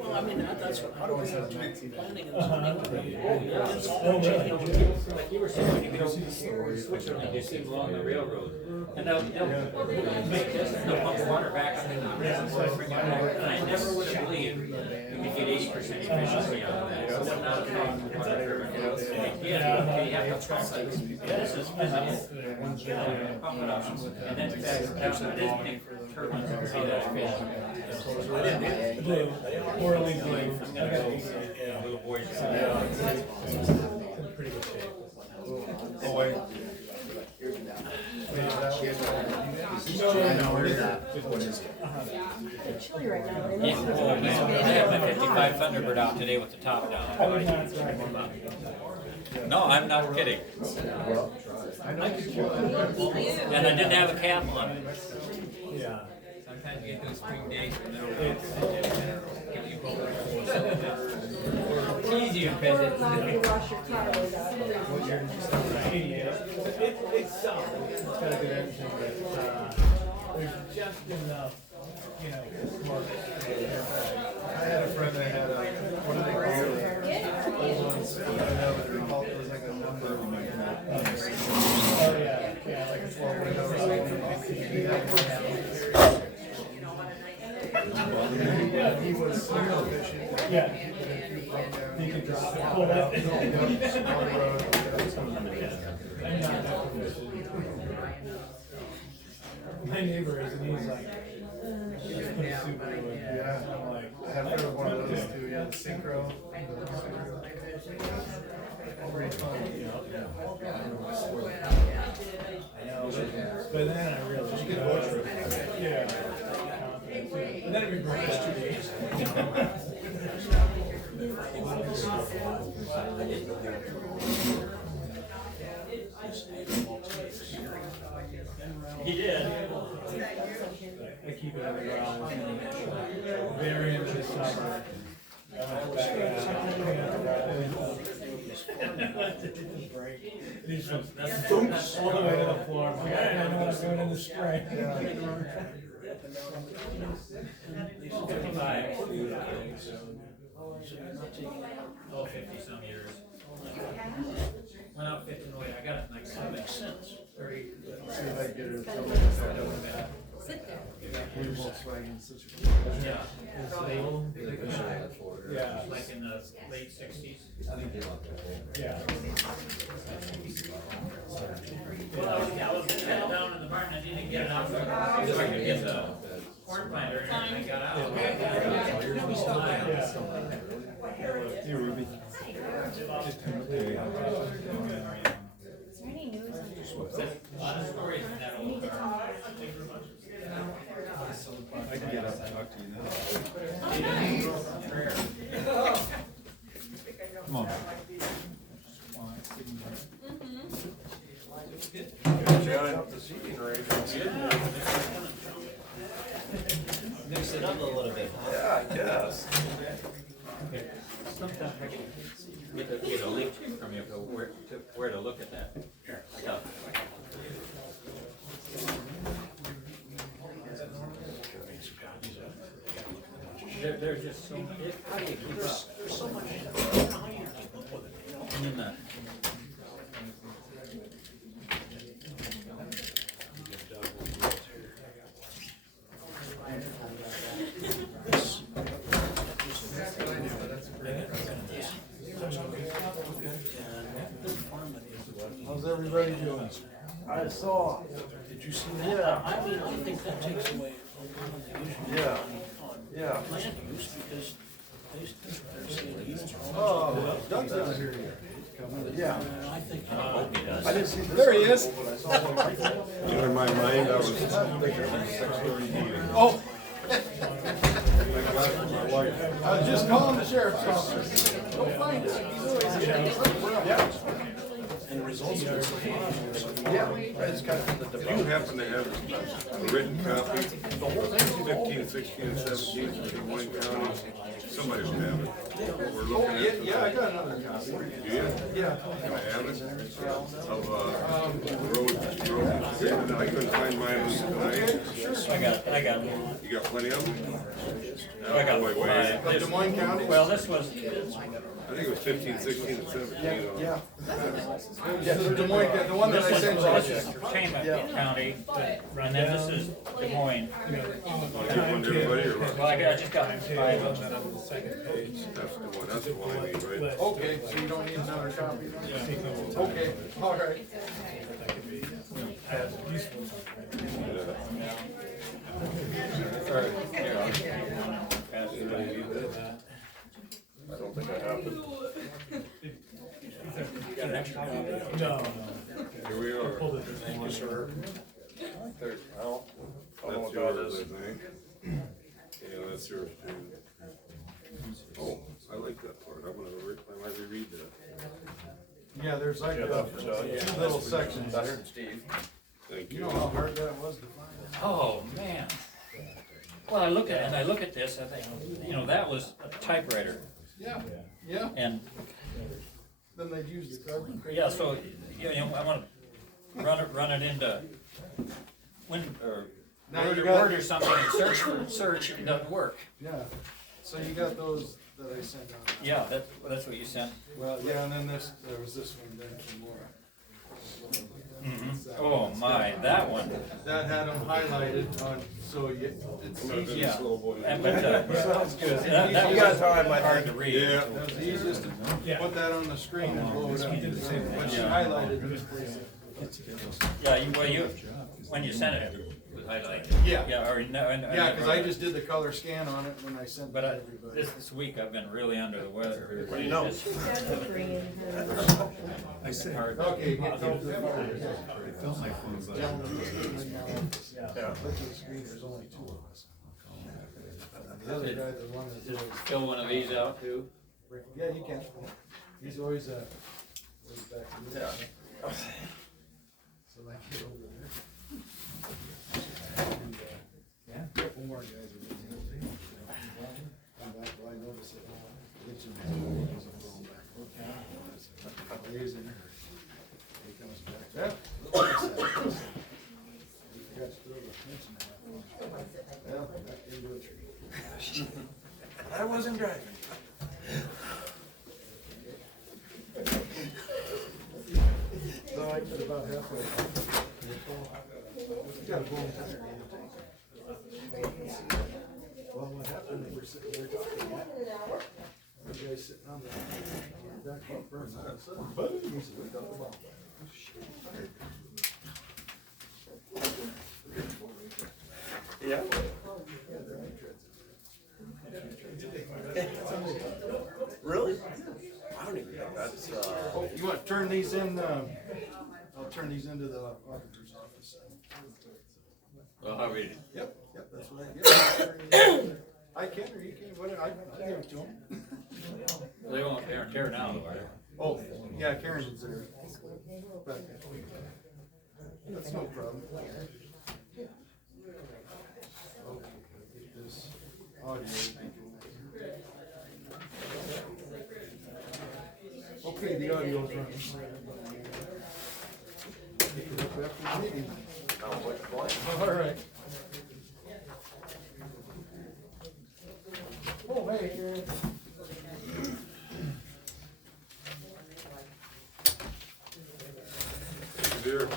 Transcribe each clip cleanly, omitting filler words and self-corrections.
Well, I mean, that's what, how do we have planning and zoning? Like you were saying, when you go Switzerland, you see along the railroad, and they'll make this, and they'll pump water back up into the reservoir, bring it back. And I never would have believed you could get 80% efficiency out of that. So what not whatever, you know, yeah, you have to pump it. This is physical. Pump it up, and then back down to this big turbine, and see that efficient. Poorly blue. I'm gonna go, little boys. Pretty good shape. Oh, wait. It's chilly right now. Yeah, oh man, I had my 55 Thunderbird out today with the top down. No, I'm not kidding. And I didn't have a cap on it. Yeah. Sometimes you get those spring days when they're it's easier because Or allow you to wash your car without. It's solid. It's got a good engine, but there's just enough, you know, smart. I had a friend that had a, what do they call it? Old ones, I don't know, but they call it, it was like a number. Oh, yeah, yeah, like a 12-window or something. He had one. He was so efficient. Yeah. He could drop it, pull it out. I'm not that efficient. My neighbor is, and he's like, just put a Subaru in. Yeah, I'm like, I had a one of those too, yeah, the Synchro. Pretty fun. I know, but then I realized, yeah. And then it reversed 2 days. He did. I keep it on the ground. Very into the summer. I went back out. These ones, that's all the way to the floor. I'm like, I don't know what's going in the spring. 55. Oh, 50 some years. Went out 50 away. I got it like That makes sense. 30. See if I can get her to tell me Sit there. blue Volkswagen, such a. Yeah. Yeah. Like in the late 60s. Yeah. Well, I was headed down in the barn. I didn't get it out so I could get the corn planter and I got out. Hey, Ruby. Is there any news on this? A lot of stories in that old car. I can get up and talk to you now. Come on. Mix it up a little bit, huh? Yeah, I guess. Sometimes I can get a link from you to where to look at that. Stuff. There's just so much. How do you keep up? There's so much, I don't know how you keep up with it, you know? And then the How's everybody doing? I saw. Did you see that? Yeah. I mean, I think that takes away a lot of the usual Yeah. on land use because they're saying even. Oh, Doug's out here. Yeah. I think. I didn't see this. There he is. You know, in my mind, I was thinking of a 6:30 meeting. Oh, My wife. I was just calling the sheriff's office. Go find it. Yeah. And the results of this. Yeah, it's kind of the Do you development. happen to have a written copy? 15, 16, and 17 from Wayne County? Somebody will have it. We're looking at. Yeah, I got an another copy. Do you? Yeah. Can I have it? Of, road, I couldn't find mine tonight. I got one. You got plenty of them? I got Wait, five. Of Des Moines County? Well, this was, I think it was 15, 16, and 17. Yeah. Yeah, the Des Moines, the one that I this sent was you. Tama County, and then this is Des Moines. Give one to everybody or what? Well, I just got five of them. That's the one I need, right? Okay, so you don't need another copy? Okay, all right. Or, here, I'll give you one. Pass it around. I don't think I have it. You got an extra copy? No, Here we are. pulled it this morning. That's yours, I think. Yeah, that's yours too. Oh, I like that part. I might reread that. Yeah, there's like two little sections there. Thank You you. know how hard that was to find? Oh, man. Well, I look at this, I think, you know, that was a typewriter, Yeah, yeah, and, then they'd use the carbon. yeah, so, you know, I wanna run it into Now you Word got, or something, and search, it doesn't work. yeah, so you got those that I sent out. Yeah, that's what you sent. Well, yeah, and then there was this one then some more. Oh my, that one, That had them highlighted on, so it's easy. yeah. And, but, Sounds good. that was hard to read. Yeah. That was the easiest to put that on the screen and blow it up. But she highlighted it. Yeah, when you sent it, it was highlighted. Yeah. Yeah, or no, Yeah, cause I just did the color scan on it when I sent it But to everybody. this week I've been really under the weather. What do you know? It's I said. hard. Okay, get those. Felt my phone's like. Yeah. Look at the screen, there's only two of us. The other guy, the one that's Just always, fill one of these out too. yeah, you can. He's always, always back to me. Yeah. So like, get over there. And, yeah, couple more guys are in there. Come back, well, I noticed it. Get you more guys are going back. He's in a hurry. He comes back. Yeah. He forgot to throw the fence in there. Well, back into a tree. I wasn't driving. So I get about halfway. You got a blown tire. Well, what happened, they were sitting there talking. The guy sitting on the back bumper, and all of a sudden, boom, he said, we got the ball. Yeah. Really? I don't even think that's, Oh, you want to turn these in, I'll turn these into the auditor's office. Well, I read it. Yep, that's what I get. I can, or you can, whatever, I'll give it to him. They won't tear it down, though, right? Oh, yeah, Karen's there. But that's no problem. Okay, get this audio. Okay, the audio's running. Pick it up after the meeting. All right. Oh, hey, Karen. Dear.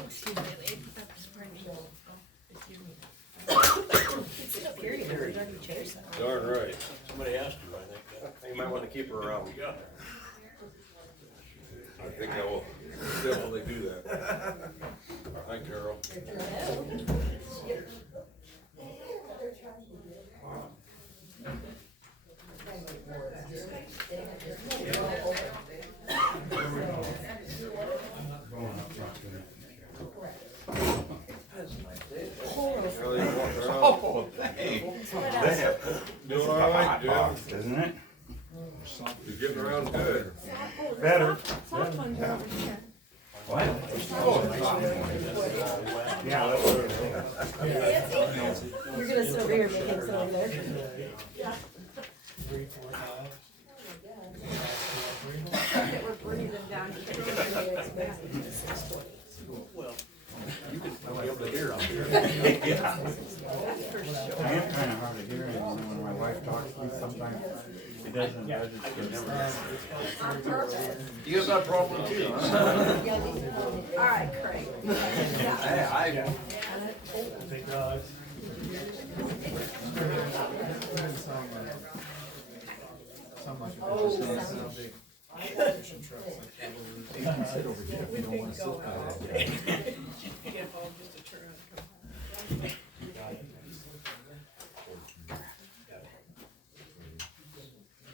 Darn right. Somebody asked you, I think. You might want to keep her around. I think I will definitely do that. Hi, Carol. Oh, thanks. Doing all right, Jim? Isn't it? You're getting around good. Better. Soft ones are over here. What? Yeah, that's what I'm thinking. You're gonna sit over here, but you can't sit over there. 3, 4, 5. we're even down to 10. Well, you could be able to hear up here. I am kinda hard of hearing, and when my wife talks to me, sometimes it doesn't register. You have that problem too, huh? All right, Craig. Hey, Take dogs. Some like it just doesn't sound big. Fishing trucks like probably. Sit over here if you don't wanna sit by that.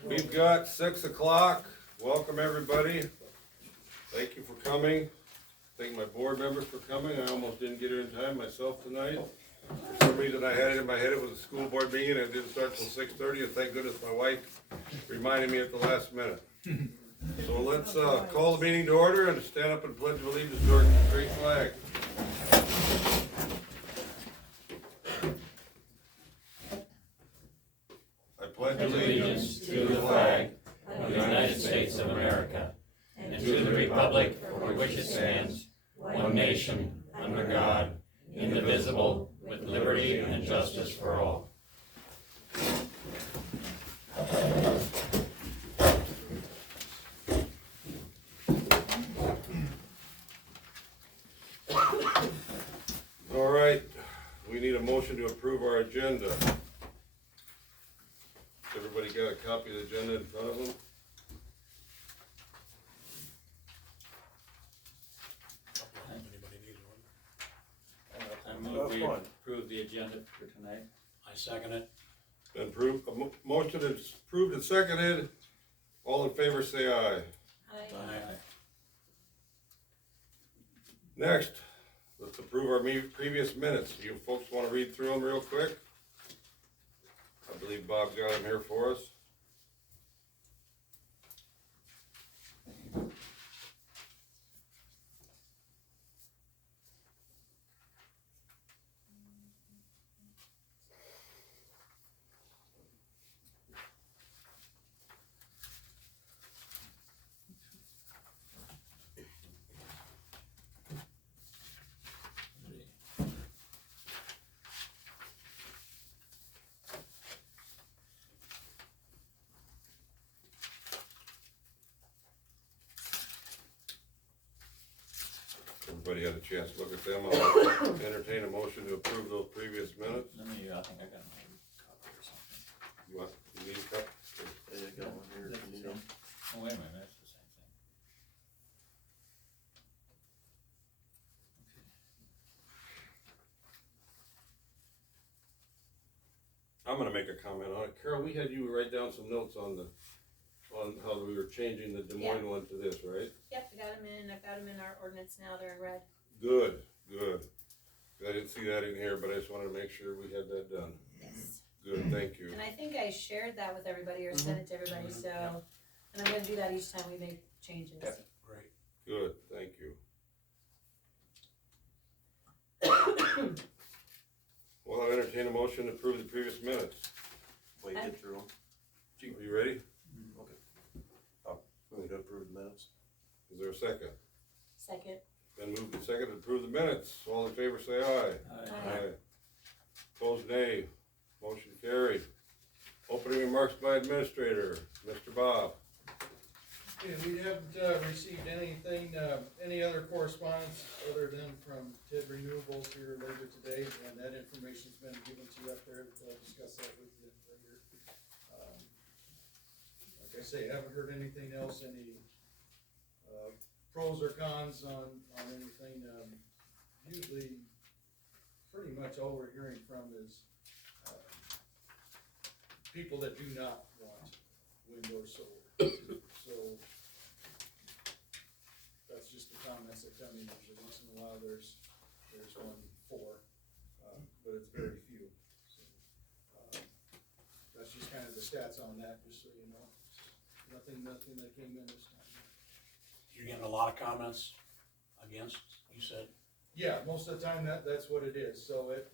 We've got 6 o'clock. Welcome, everybody. Thank you for coming. Thank my board members for coming. I almost didn't get here in time myself tonight. For some reason, I had it in my head it was a school board meeting, and it didn't start till 6:30, and thank goodness my wife reminded me at the last minute. So let's call the meeting to order and stand up and pledge allegiance to our great flag. I pledge Allegiance to the flag of the United States of America and to the republic for which it stands, one nation, under God, indivisible, with liberty and justice for all. All right, we need a motion to approve our agenda. Everybody got a copy of the agenda in front of them? anybody needs one? I move we approve the agenda for tonight. I second it. Been approved, motion is approved and seconded. All in favor say aye. Aye. Next, let's approve our previous minutes. You folks wanna read through them real quick? I believe Bob got them here for us. Everybody had a chance to look at them. I'll entertain a motion to approve those previous minutes. Let me, I think I got my copy or something. You need a cup? Oh, wait a minute, that's the same thing. I'm gonna make a comment on it. Carol, we had you write down some notes on how we were changing the Des Moines one to this, right? Yep, I got them in, I've got them in our ordinance now, they're in red. Good, good. I didn't see that in here, but I just wanted to make sure we had that done. Yes. Good, thank you. And I think I shared that with everybody or sent it to everybody, so, and I'm gonna do that each time we make changes. Great. Good, thank you. Well, I entertain a motion to approve the previous minutes. Wait, get through them. Are you ready? We need to approve the minutes. Is there a second? Second. Then moved and seconded to approve the minutes. All in favor say aye. Aye. Opposed nay. Motion carried. Opening remarks by administrator, Mr. Bob. Yeah, we haven't received anything, any other correspondence other than from TID Renewables here later today, and that information's been given to you up there. I'll discuss that with you later. Like I say, haven't heard anything else, any pros or cons on anything. Usually, pretty much all we're hearing from is people that do not want wind or solar. So that's just the comments that come in. Usually once in a while there's one for, but it's very few. So that's just kind of the stats on that, just so you know. Nothing that came in this time. You're getting a lot of comments against, you said? Yeah, most of the time that's what it is. So it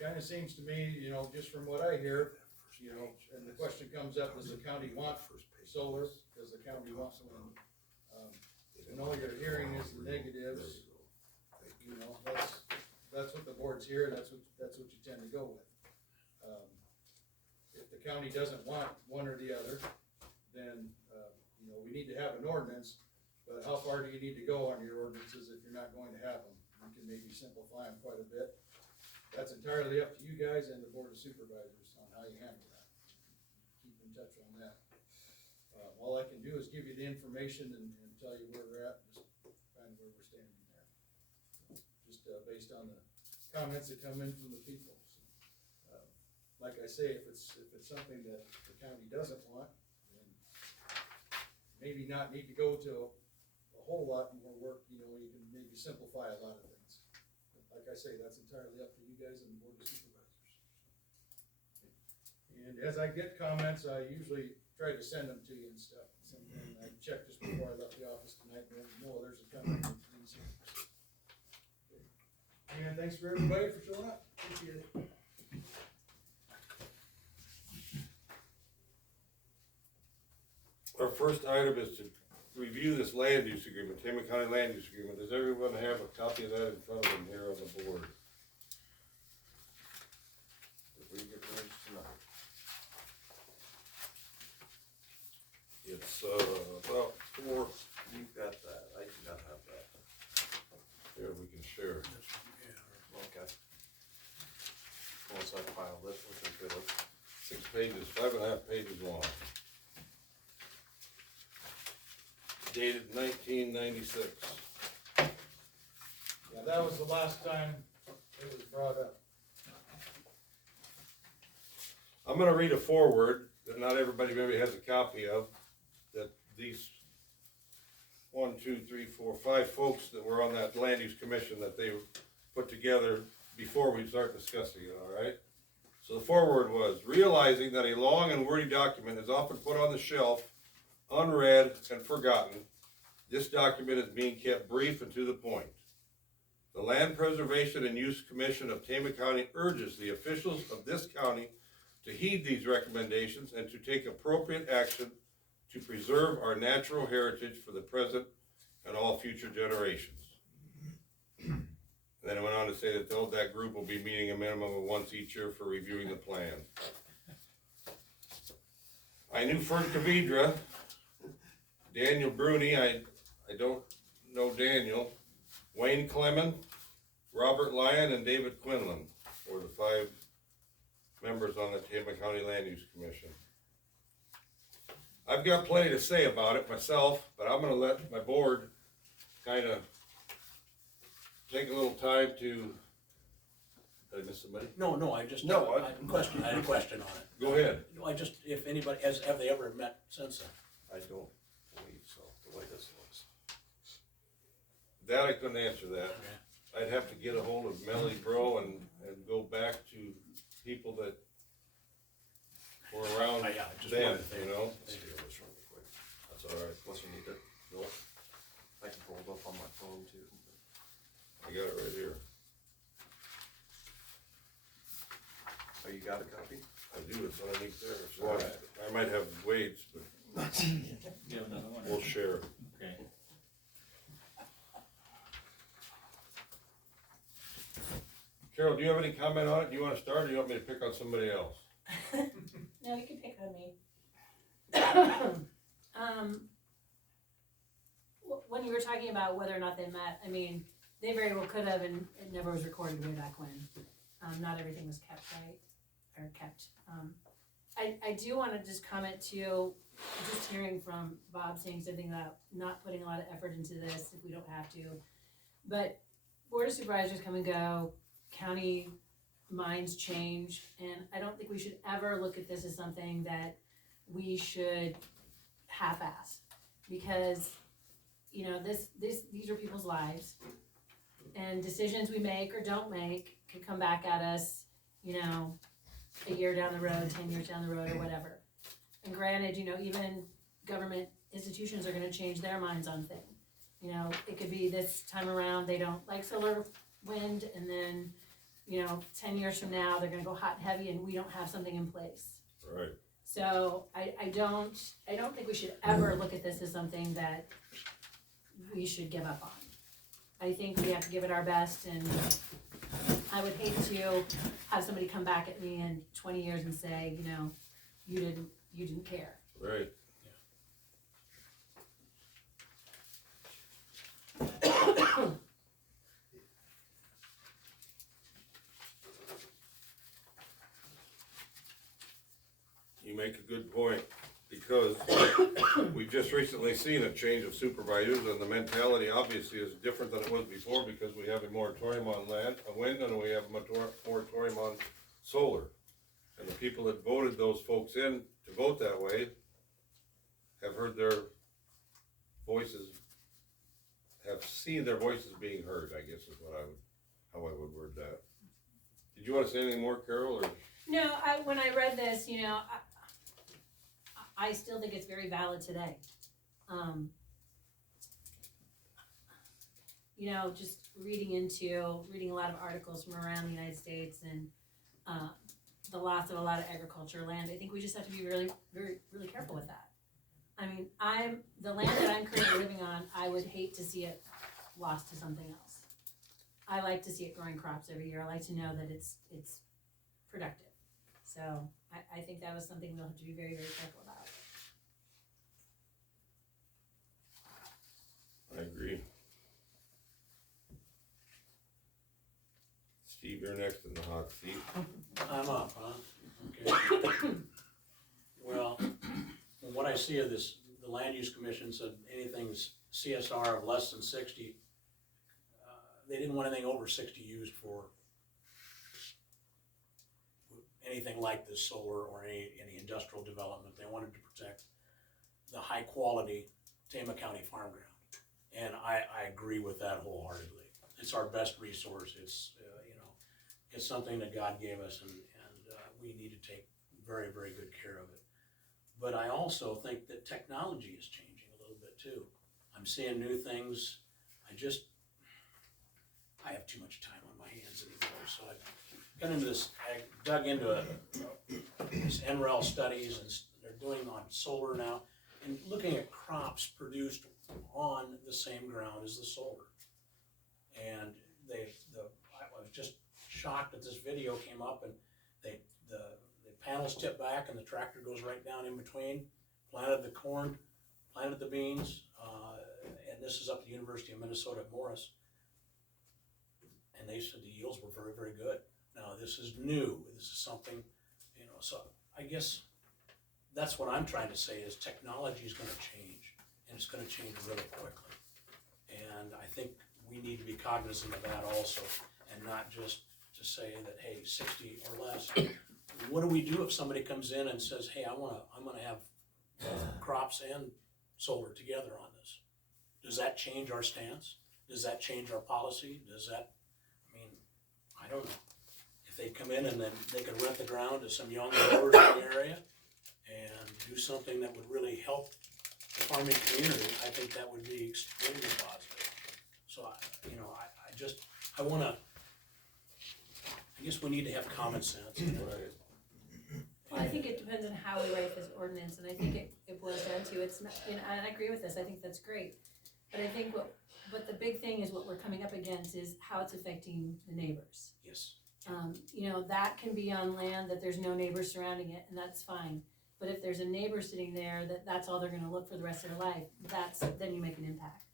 kind of seems to me, you know, just from what I hear, you know, and the question comes up, does the county want solar? Does the county want wind? And all you're hearing is the negatives, you know, that's what the board's here, that's what you tend to go with. If the county doesn't want one or the other, then, you know, we need to have an ordinance, but how far do you need to go on your ordinances if you're not going to have them? You can maybe simplify them quite a bit. That's entirely up to you guys and the board of supervisors on how you handle that. Keep in touch on that. All I can do is give you the information and tell you where we're at, just kind of where we're standing there. Just, based on the comments that come in from the people. So, like I say, if it's something that the county doesn't want, then maybe not need to go to a whole lot more work, you know, you can maybe simplify a lot of things. But like I say, that's entirely up to you guys and the board of supervisors. And as I get comments, I usually try to send them to you and stuff. And I checked just before I left the office tonight, and no, there's a comment. And thanks for everybody for showing up. Appreciate it. Our first item is to review this land use agreement, Tama County land use agreement. Does everyone have a copy of that in front of them here on the board? Did we get those tonight? It's, about 4, You've got that, I do not have that. here we can share. Okay. Once I file this, which is good. 6 pages, 5.5 pages long. Dated 1996. Yeah, that was the last time it was brought up. I'm gonna read a foreword that not everybody maybe has a copy of, that these 1, 2, 3, 4, 5 folks that were on that land use commission that they put together before we start discussing it, all right? So the foreword was, realizing that a long and wordy document is often put on the shelf, unread and forgotten, this document is being kept brief and to the point. The Land Preservation and Use Commission of Tama County urges the officials of this county to heed these recommendations and to take appropriate action to preserve our natural heritage for the present and all future generations. And then it went on to say that that group will be meeting a minimum of once each year for reviewing the plan. I knew Fern Cavidra, Daniel Bruni, I don't know Daniel, Wayne Clement, Robert Lyon, and David Quinlan were the 5 members on the Tama County Land Use Commission. I've got plenty to say about it myself, but I'm gonna let my board kind of take a little time to, did I miss somebody? No, I just, No, I had a question on it. Go ahead. No, I just, if anybody, have they ever met since then? I don't believe so, the way this looks. That I couldn't answer that. Okay. I'd have to get a hold of Melly Bro and go back to people that were around Yeah, I just then, wondered if they- you know? Let's do this really quick. That's all right. Unless you need it. No. I can pull it up on my phone too. I got it right here. Oh, you got a copy? I do, it's underneath there. So All right. I might have Wade's, but You have another one? we'll share. Okay. Carol, do you have any comment on it? Do you wanna start, or do you want me to pick on somebody else? No, you can pick on me. When you were talking about whether or not they met, I mean, they very well could have, and it never was recorded way back when. Not everything was kept right, or kept. I do wanna just comment too, just hearing from Bob saying something about not putting a lot of effort into this if we don't have to. But board of supervisors come and go, county minds change, and I don't think we should ever look at this as something that we should half-ass, because, you know, these are people's lives, and decisions we make or don't make could come back at us, you know, a year down the road, 10 years down the road, or whatever. And granted, you know, even government institutions are gonna change their minds on things. You know, it could be this time around, they don't like solar wind, and then, you know, 10 years from now, they're gonna go hot and heavy, and we don't have something in place. Right. So I don't think we should ever look at this as something that we should give up on. I think we have to give it our best, and I would hate to have somebody come back at me in 20 years and say, you know, you didn't care. Right. You make a good point, because we've just recently seen a change of supervisors, and the mentality obviously is different than it was before, because we have a moratorium on wind, and we have a moratorium on solar. And the people that voted those folks in to vote that way have heard their voices, have seen their voices being heard, I guess is how I would word that. Did you want to say anything more, Carol, or? No, when I read this, you know, I still think it's very valid today. You know, just reading a lot of articles from around the United States and the loss of a lot of agricultural land, I think we just have to be really careful with that. I mean, the land that I'm currently living on, I would hate to see it lost to something else. I like to see it growing crops every year. I like to know that it's productive. So I think that was something we'll have to be very careful about. I agree. Steve, you're next in the hot seat. I'm up, huh? Okay. Well, from what I see of this, the Land Use Commission said anything's CSR of less than 60, they didn't want anything over 60 used for anything like this solar or any industrial development. They wanted to protect the high quality Tama County farm ground. And I agree with that wholeheartedly. It's our best resource. It's, you know, it's something that God gave us, and we need to take very good care of it. But I also think that technology is changing a little bit too. I'm seeing new things. I have too much time on my hands anymore, so I've got into this, I dug into these NREL studies, and they're doing on solar now, and looking at crops produced on the same ground as the solar. And I was just shocked that this video came up, and the panels tip back and the tractor goes right down in between, planted the corn, planted the beans, and this is up at the University of Minnesota at Morris. And they said the yields were very good. Now this is new, this is something, you know, so I guess that's what I'm trying to say is technology is gonna change, and it's gonna change really quickly. And I think we need to be cognizant of that also, and not just to say that, hey, 60 or less. What do we do if somebody comes in and says, hey, I'm gonna have crops and solar together on this? Does that change our stance? Does that change our policy? Does that, I mean, I don't know. If they come in and then they could rent the ground to some young growers in the area and do something that would really help the farming community, I think that would be extremely positive. So, I guess we need to have common sense. You know? Well, I think it depends on how we write this ordinance, and I think it boils down to, it's not, you know, and I agree with this, I think that's great. But I think what the big thing is, what we're coming up against is how it's affecting the neighbors. Yes. You know, that can be on land that there's no neighbors surrounding it, and that's fine. But if there's a neighbor sitting there that's all they're gonna look for the rest of their life, then you make an impact.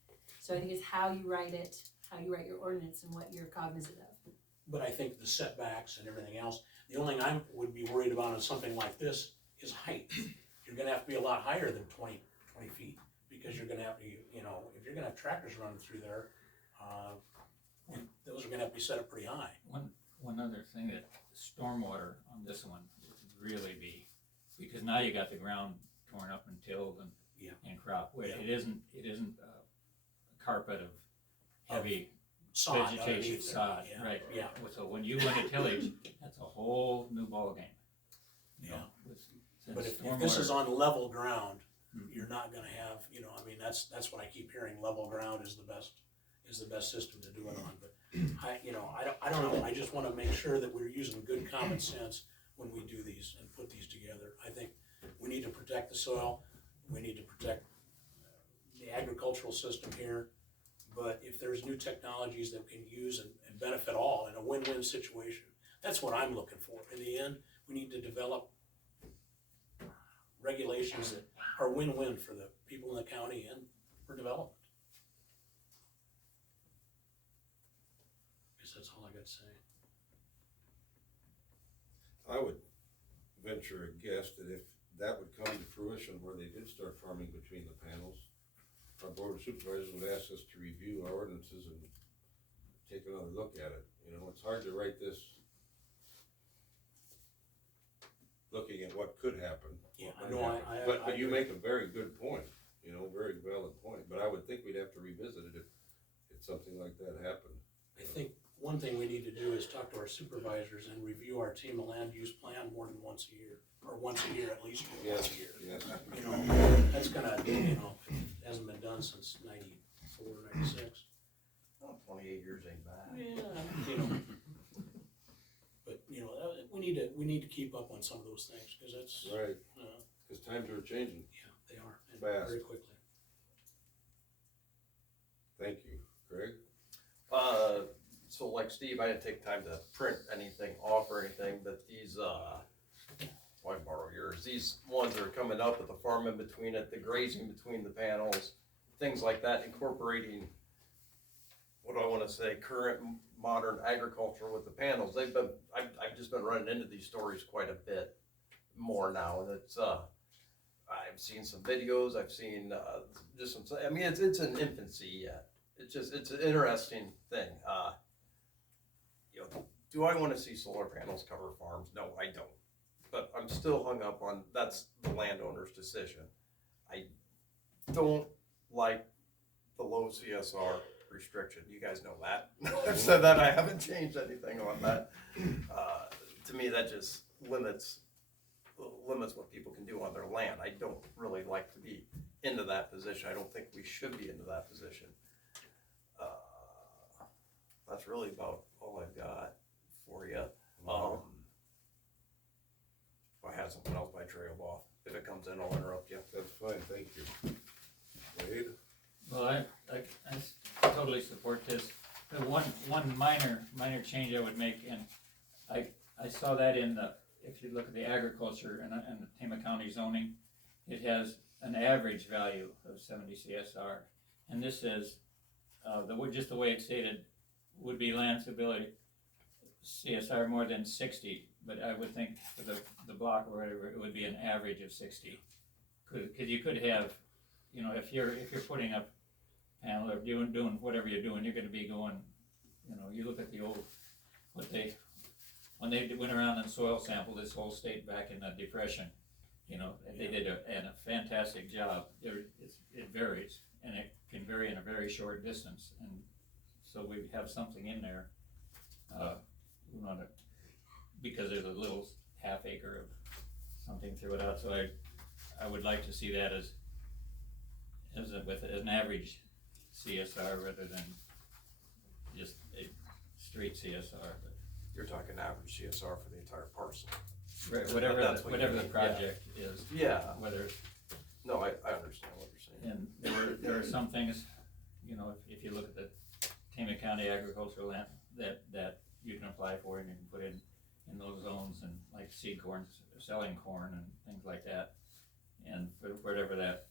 So I think it's how you write it, how you write your ordinance, and what you're cognizant of. But I think the setbacks and everything else, the only thing I would be worried about on something like this is height. You're gonna have to be a lot higher than 20 feet, because you're gonna have to, you know, if you're gonna have tractors running through there, those are gonna have to be set up pretty high. One other thing, that stormwater on this one would really be, because now you got the ground torn up and tilled and crop. It isn't a carpet of heavy Sod vegetation, underneath there. sod, Yeah. right? Yeah. So when you went to tillage, that's a whole new ballgame. Yeah. Since But if this is stormwater- on level ground, Mhm. you're not gonna have, you know, I mean, that's what I keep hearing, level ground is the best system to do it on. But I don't know, I just wanna make sure that we're using good common sense when we do these and put these together. I think we need to protect the soil, we need to protect the agricultural system here, but if there's new technologies that we can use and benefit all in a win-win situation, that's what I'm looking for. In the end, we need to develop regulations that are win-win for the people in the county and for development. I guess that's all I got to say. I would venture a guess that if that would come to fruition where they did start farming between the panels, our board of supervisors would ask us to review our ordinances and take another look at it. You know, it's hard to write this looking at what could happen. Yeah, what no, might happen. I But you agree. make a very good point, you know, very valid point, but I would think we'd have to revisit it if something like that happened. I think one thing we need to do is talk to our supervisors and review our Tama land use plan more than once a year, or once a year at least, once a year. Yes. You know, that's gonna, you know, it hasn't been done since 94, 96. Oh, 28 years ain't bad. Yeah, you know. But, you know, we need to keep up on some of those things, cause that's, Right, cause times are changing. yeah, they are, and Fast. very quickly. Thank you. Greg? So like Steve, I didn't take time to print anything off or anything, but these, I borrow yours, these ones that are coming up with the farm in between it, the grazing between the panels, things like that, incorporating, what do I wanna say, current modern agriculture with the panels. I've just been running into these stories quite a bit more now, and it's, I've seen some videos, I've seen, just some, I mean, it's in infancy yet. It's an interesting thing. You know, do I wanna see solar panels cover farms? No, I don't. But I'm still hung up on, that's the landowner's decision. I don't like the low CSR restriction. You guys know that. I've said that, I haven't changed anything on that. To me, that just limits what people can do on their land. I don't really like to be into that position. I don't think we should be into that position. That's really about all I've got for you. If I had something else, I trailed off. If it comes in, I'll interrupt you. That's fine, thank you. Wade? Well, I totally support this. The one minor change I would make, and I saw that in the, if you look at the agriculture and the Tama County zoning, it has an average value of 70 CSR. And this is, just the way it's stated, would be land stability CSR more than 60, but I would think for the block or whatever, it would be an average of 60. Cause you could have, you know, if you're putting up panel or doing whatever you're doing, you're gonna be going, you know, you look at the old, when they went around and soil sampled this whole state back in the Depression, you know, they did a fantastic job. It varies, and it can vary in a very short distance, and so we have something in there. We want to, because there's a little half acre of something through it out, so I would like to see that as an average CSR rather than just a straight CSR. But You're talking average CSR for the entire parcel. right, whatever the project is. Yeah. Whether, No, I understand what you're saying. and there are some things, you know, if you look at the Tama County agricultural land that you can apply for and you can put in those zones, and like seed corn, selling corn and things like that. And for whatever that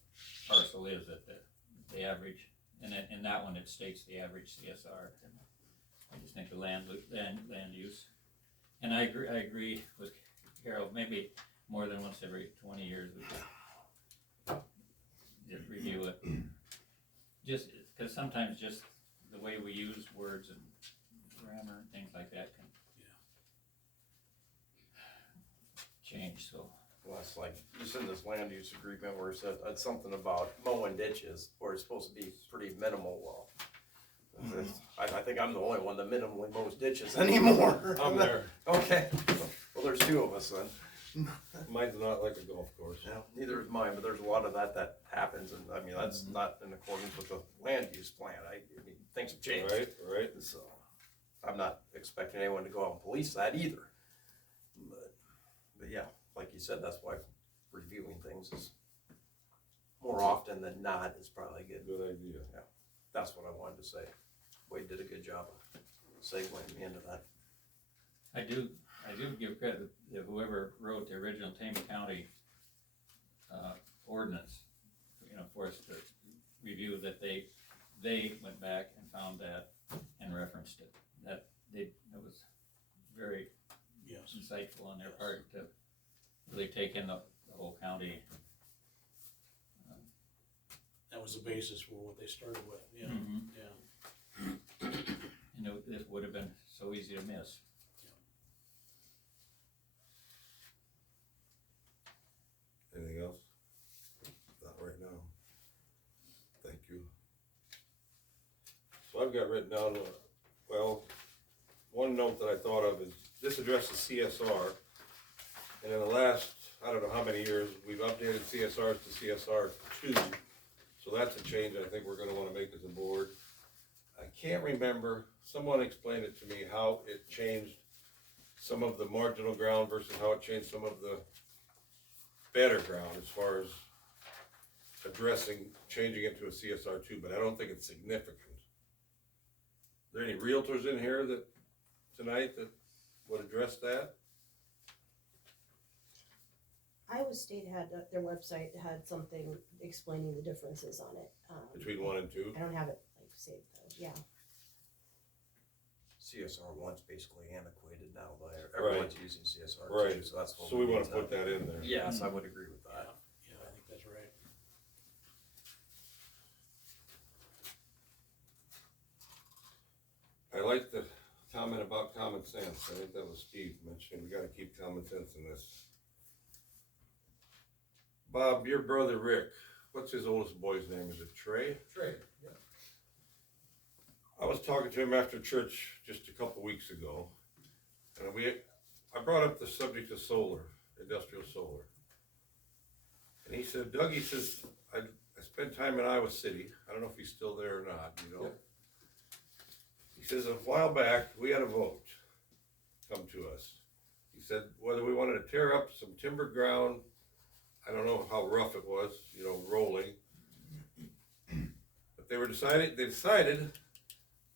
parcel is at the average, and in that one it states the average CSR. And I just think the land use, and I agree with Carol, maybe more than once every 20 years we could just review it. Just because sometimes just the way we use words and grammar and things like that can change, so. Well, it's like, you send this land use agreement where it said, it's something about mowing ditches, where it's supposed to be pretty minimal. Well, I think I'm the only one that minimally mows ditches anymore. I'm there. Okay, well, there's two of us then. Mine's not like a golf course. Yeah, neither is mine, but there's a lot of that happens, and I mean, that's not in accordance with the land use plan. I mean, things have changed. Right. So, I'm not expecting anyone to go out and police that either. But yeah, like you said, that's why reviewing things is more often than not is probably good. Good idea. That's what I wanted to say. Wade did a good job of segueing me into that. I do give credit to whoever wrote the original Tama County, ordinance, you know, for us to review, that they went back and found that and referenced it. That was very Yes. insightful on their part to really take in the whole county. That was the basis for what they started with, yeah, Mhm. yeah. You know, it would have been so easy to miss. Anything else? Not right now. Thank you. So I've got written down, well, one note that I thought of is, this addresses CSR. And in the last, I don't know how many years, we've updated CSRs to CSR 2. So that's a change I think we're gonna wanna make as a board. I can't remember, someone explained it to me, how it changed some of the marginal ground versus how it changed some of the better ground as far as changing it to a CSR 2, but I don't think it's significant. Are there any realtors in here tonight that would address that? Iowa State had, their website had something explaining the differences on it. Between 1 and 2? I don't have it like saved though, yeah. CSR one's basically antiquated now, by everyone's using CSR two, Right. so that's what. So we wanna put that in there. Yes, I would agree with Yeah, that. yeah, I think that's right. I like the comment about common sense. I think that was Steve mentioning, we gotta keep common sense in this. Bob, your brother Rick, what's his oldest boy's name? Is it Trey? Trey, yeah. I was talking to him after church just a couple weeks ago, and I brought up the subject of solar, industrial solar. And he said, Doug, he says, I spent time in Iowa City. I don't know if he's still there or not, you know. Yeah. He says, a while back, we had a vote come to us. He said, whether we wanted to tear up some timbered ground, I don't know how rough it was, you know, rolling. But they decided,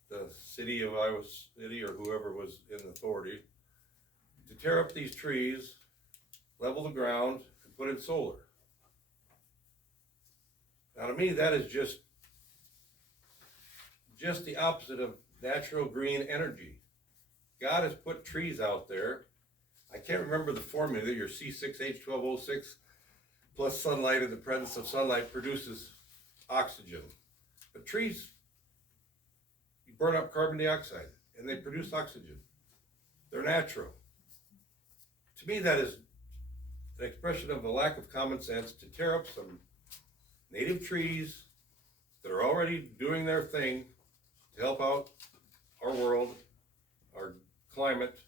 the city of Iowa City or whoever was in authority, to tear up these trees, level the ground, and put in solar. Now to me, that is just the opposite of natural green energy. God has put trees out there. I can't remember the formula, your C6H12O6 plus sunlight in the presence of sunlight produces oxygen. But trees, you burn up carbon dioxide and they produce oxygen. They're natural. To me, that is an expression of a lack of common sense to tear up some native trees that are already doing their thing to help out our world, our climate,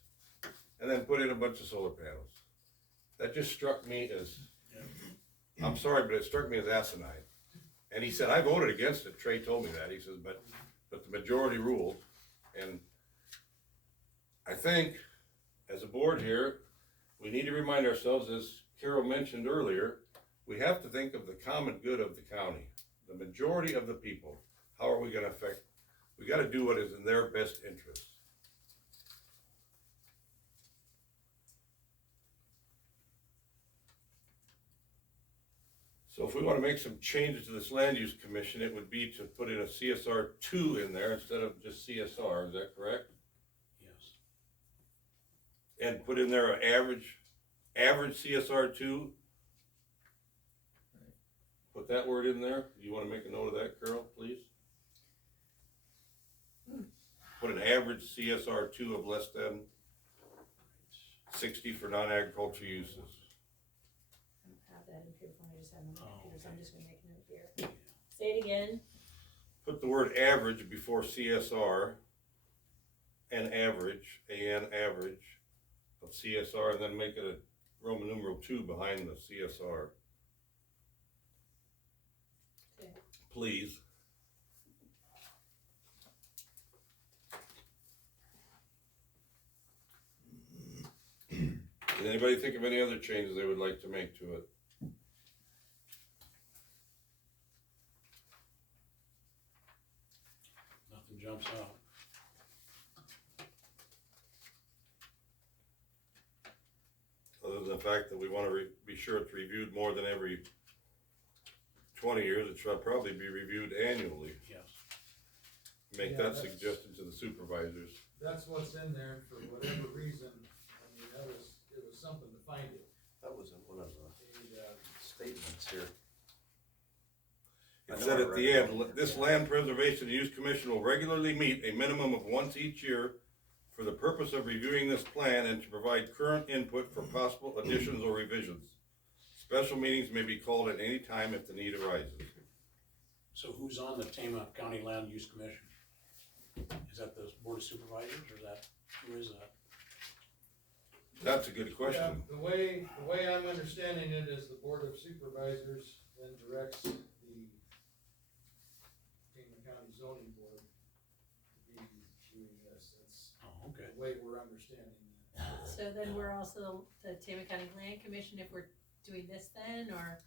and then put in a bunch of solar panels. That just struck me as, I'm sorry, but it struck me as asinine. And he said, I voted against it. Trey told me that. He says, but the majority ruled. And I think, as a board here, we need to remind ourselves, as Carol mentioned earlier, we have to think of the common good of the county, the majority of the people. How are we gonna affect? We gotta do what is in their best interest. So if we wanna make some changes to this land use commission, it would be to put in a CSR 2 in there instead of just CSR, is that correct? Yes. And put in there an average CSR 2. Put that word in there. You wanna make a note of that, Carol, please? Put an average CSR 2 of less than 60 for non-agricultural uses. I don't have that in here, I just have it on my Oh, computer, so I'm okay. just gonna make a note here. Say it again. Put the word average before CSR and average, AN average of CSR, and then make it a Roman numeral 2 behind the CSR. Okay. Please. Does anybody think of any other changes they would like to make to it? Something jumps out. Other than the fact that we wanna be sure it's reviewed more than every 20 years, it should probably be reviewed annually. Yes. Make Yeah, that that's- suggestion to the supervisors. That's what's in there, for whatever reason, I mean, it was something to find it, That was in one of the and, statements here. I It know said I at read the it. end, this Land Preservation and Use Commission will regularly meet a minimum of once each year for the purpose of reviewing this plan and to provide current input for possible additions or revisions. Special meetings may be called at any time if the need arises. So who's on the Tama County Land Use Commission? Is that the Board of Supervisors, or who is that? That's a good yeah, question. the way I'm understanding it is the Board of Supervisors then directs the Tama County Zoning Board to be doing this, that's Oh, okay. the way we're understanding that. So then we're also the Tama County Land Commission if we're doing this then, or?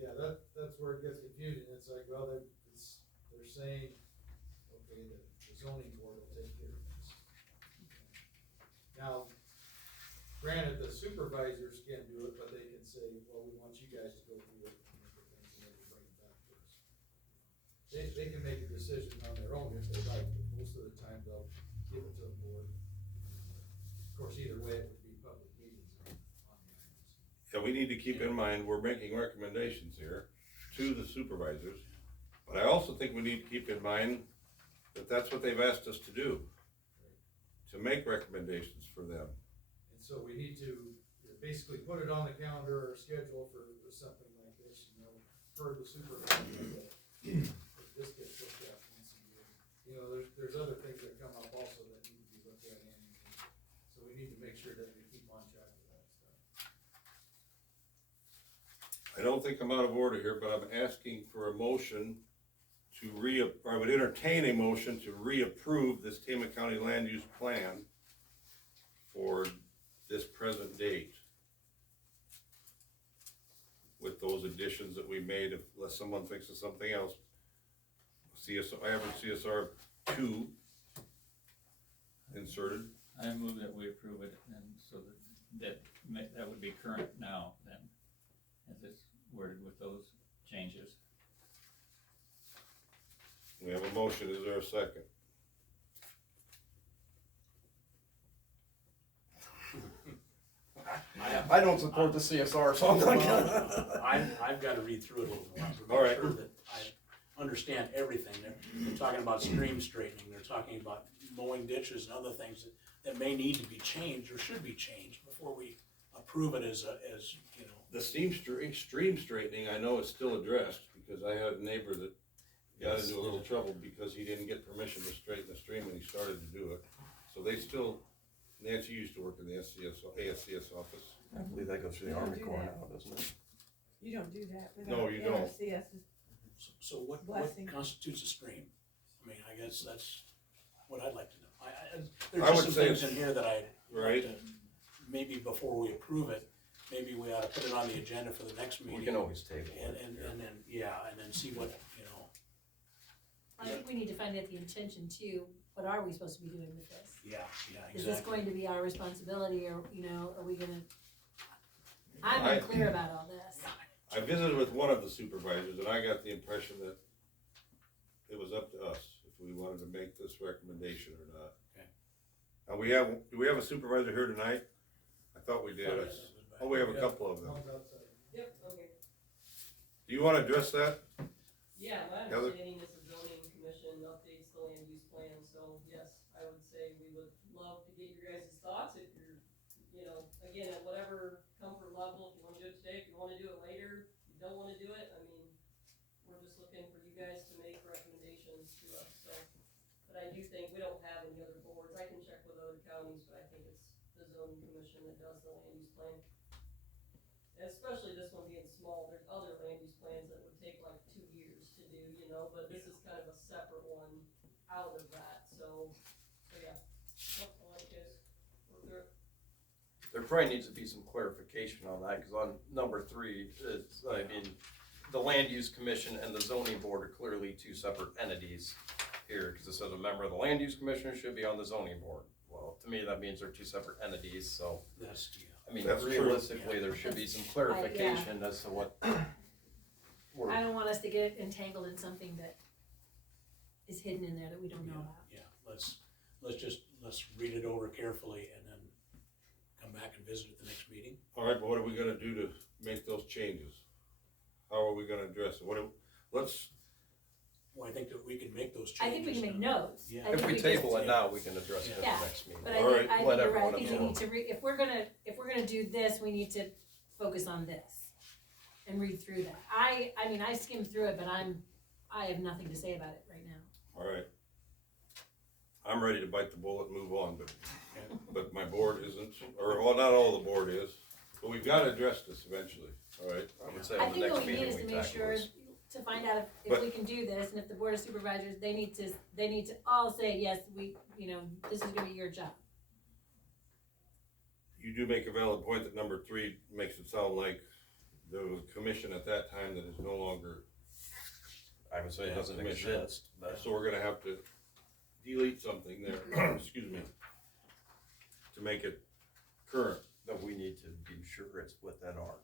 Yeah, that's where it gets confusing, it's like, well, they're saying, okay, the zoning board will take care of this. Now, granted, the supervisors can do it, but they can say, well, we want you guys to go through it and look at things and then bring it back to us. They can make a decision on their own if they like, but most of the time they'll give it to the board. Of course, either way, it would be public meetings on the items. Yeah, we need to keep in mind, we're making recommendations here to the supervisors. But I also think we need to keep in mind that that's what they've asked us to do. To make recommendations for them. And so we need to basically put it on the calendar or schedule for something like this, per the supervisor. If this gets looked at once a year. There's other things that come up also that need to be looked at annually. So we need to make sure that we keep on track of that stuff. I don't think I'm out of order here, but I'm asking for a motion to I would entertain a motion to reapprove this Tama County Land Use Plan for this present date. With those additions that we made, unless someone thinks of something else. I have a CSR 2 inserted. I move that we approve it, and so that would be current now then, as it's worded with those changes. We have a motion, is there a second? I don't support the CSR, so I'm not gonna. I've got to read through it a little more to All make right. sure that I understand everything. They're talking about stream straightening, they're talking about mowing ditches and other things that may need to be changed or should be changed before we approve it as you know. The stream straightening, I know is still addressed, because I had a neighbor that got into a little trouble because he didn't get permission to straighten the stream when he started to do it. So they still, Nancy used to work in the ASCS office. I believe that goes through the Army Corps now, doesn't it? You don't do that No, without you don't. NRCS's So what blessing. constitutes a stream? I mean, I guess that's what I'd like to know. There's I just would some say things in it's- here that I'd Right. like to, maybe before we approve it, maybe we ought to put it on the agenda for the next meeting. We can always table And it. then see what, you know, I think we need to find out the intention too, what are we supposed to be doing with this? yeah, Is this exactly. going to be our responsibility, or, are we gonna? I'm I- unclear about all this. I visited with one of the supervisors, and I got the impression that it was up to us if we wanted to make this recommendation or not. Okay. Now, do we have a supervisor here tonight? I thought we did. Oh, we have a couple of them. One's outside. Yep, okay. Do you wanna address that? Yeah, my Heather? understanding is the zoning commission updates the land use plan, so yes, I would say we would love to get your guys' thoughts if you're, again, at whatever comfort level, if you wanna do it today, if you wanna do it later, if you don't wanna do it, I mean, we're just looking for you guys to make recommendations to us, so. But I do think, we don't have any other boards, I can check with other counties, but I think it's the zoning commission that does the land use plan. Especially this one being small, there's other land use plans that would take like 2 years to do, but this is kind of a separate one out of that, so yeah. Yep, I'll let you guys work through it. There probably needs to be some clarification on that, cause on number 3, the land use commission and the zoning board are clearly 2 separate entities. here, cause it says a member of the land use commission should be on the zoning board. Well, to me, that means they're two separate entities, so, That's, I mean, That's true. realistically, there should be some clarification as to what. I don't want us to get entangled in something that is hidden in there that we don't know about. yeah, let's read it over carefully and then come back and visit at the next meeting. All right, but what are we gonna do to make those changes? How are we gonna address it? Let's, Well, I think that we can make those changes. I think we can make now. notes. Yeah. I If think we just- table it now, we can address it at Yeah, the next meeting. But All right, I think let you're right, everyone I think we know. need to if we're gonna do this, we need to focus on this and read through that. I mean, I skimmed through it, but I have nothing to say about it right now. all right. I'm ready to bite the bullet and move on, but my board isn't, or, well, not all the board is, but we've gotta address this eventually, all right? I would say I at the think next what we need meeting is we to make tackle sure this. to find out if But- we can do this, and if the board of supervisors, they need to all say, yes, this is gonna be your job. You do make a valid point that number 3 makes it sound like there was a commission at that time that is no longer, I would say it Yeah, doesn't commission. exist, but so we're gonna have to delete something there, excuse me, to make it current. that we need to be sure it's within our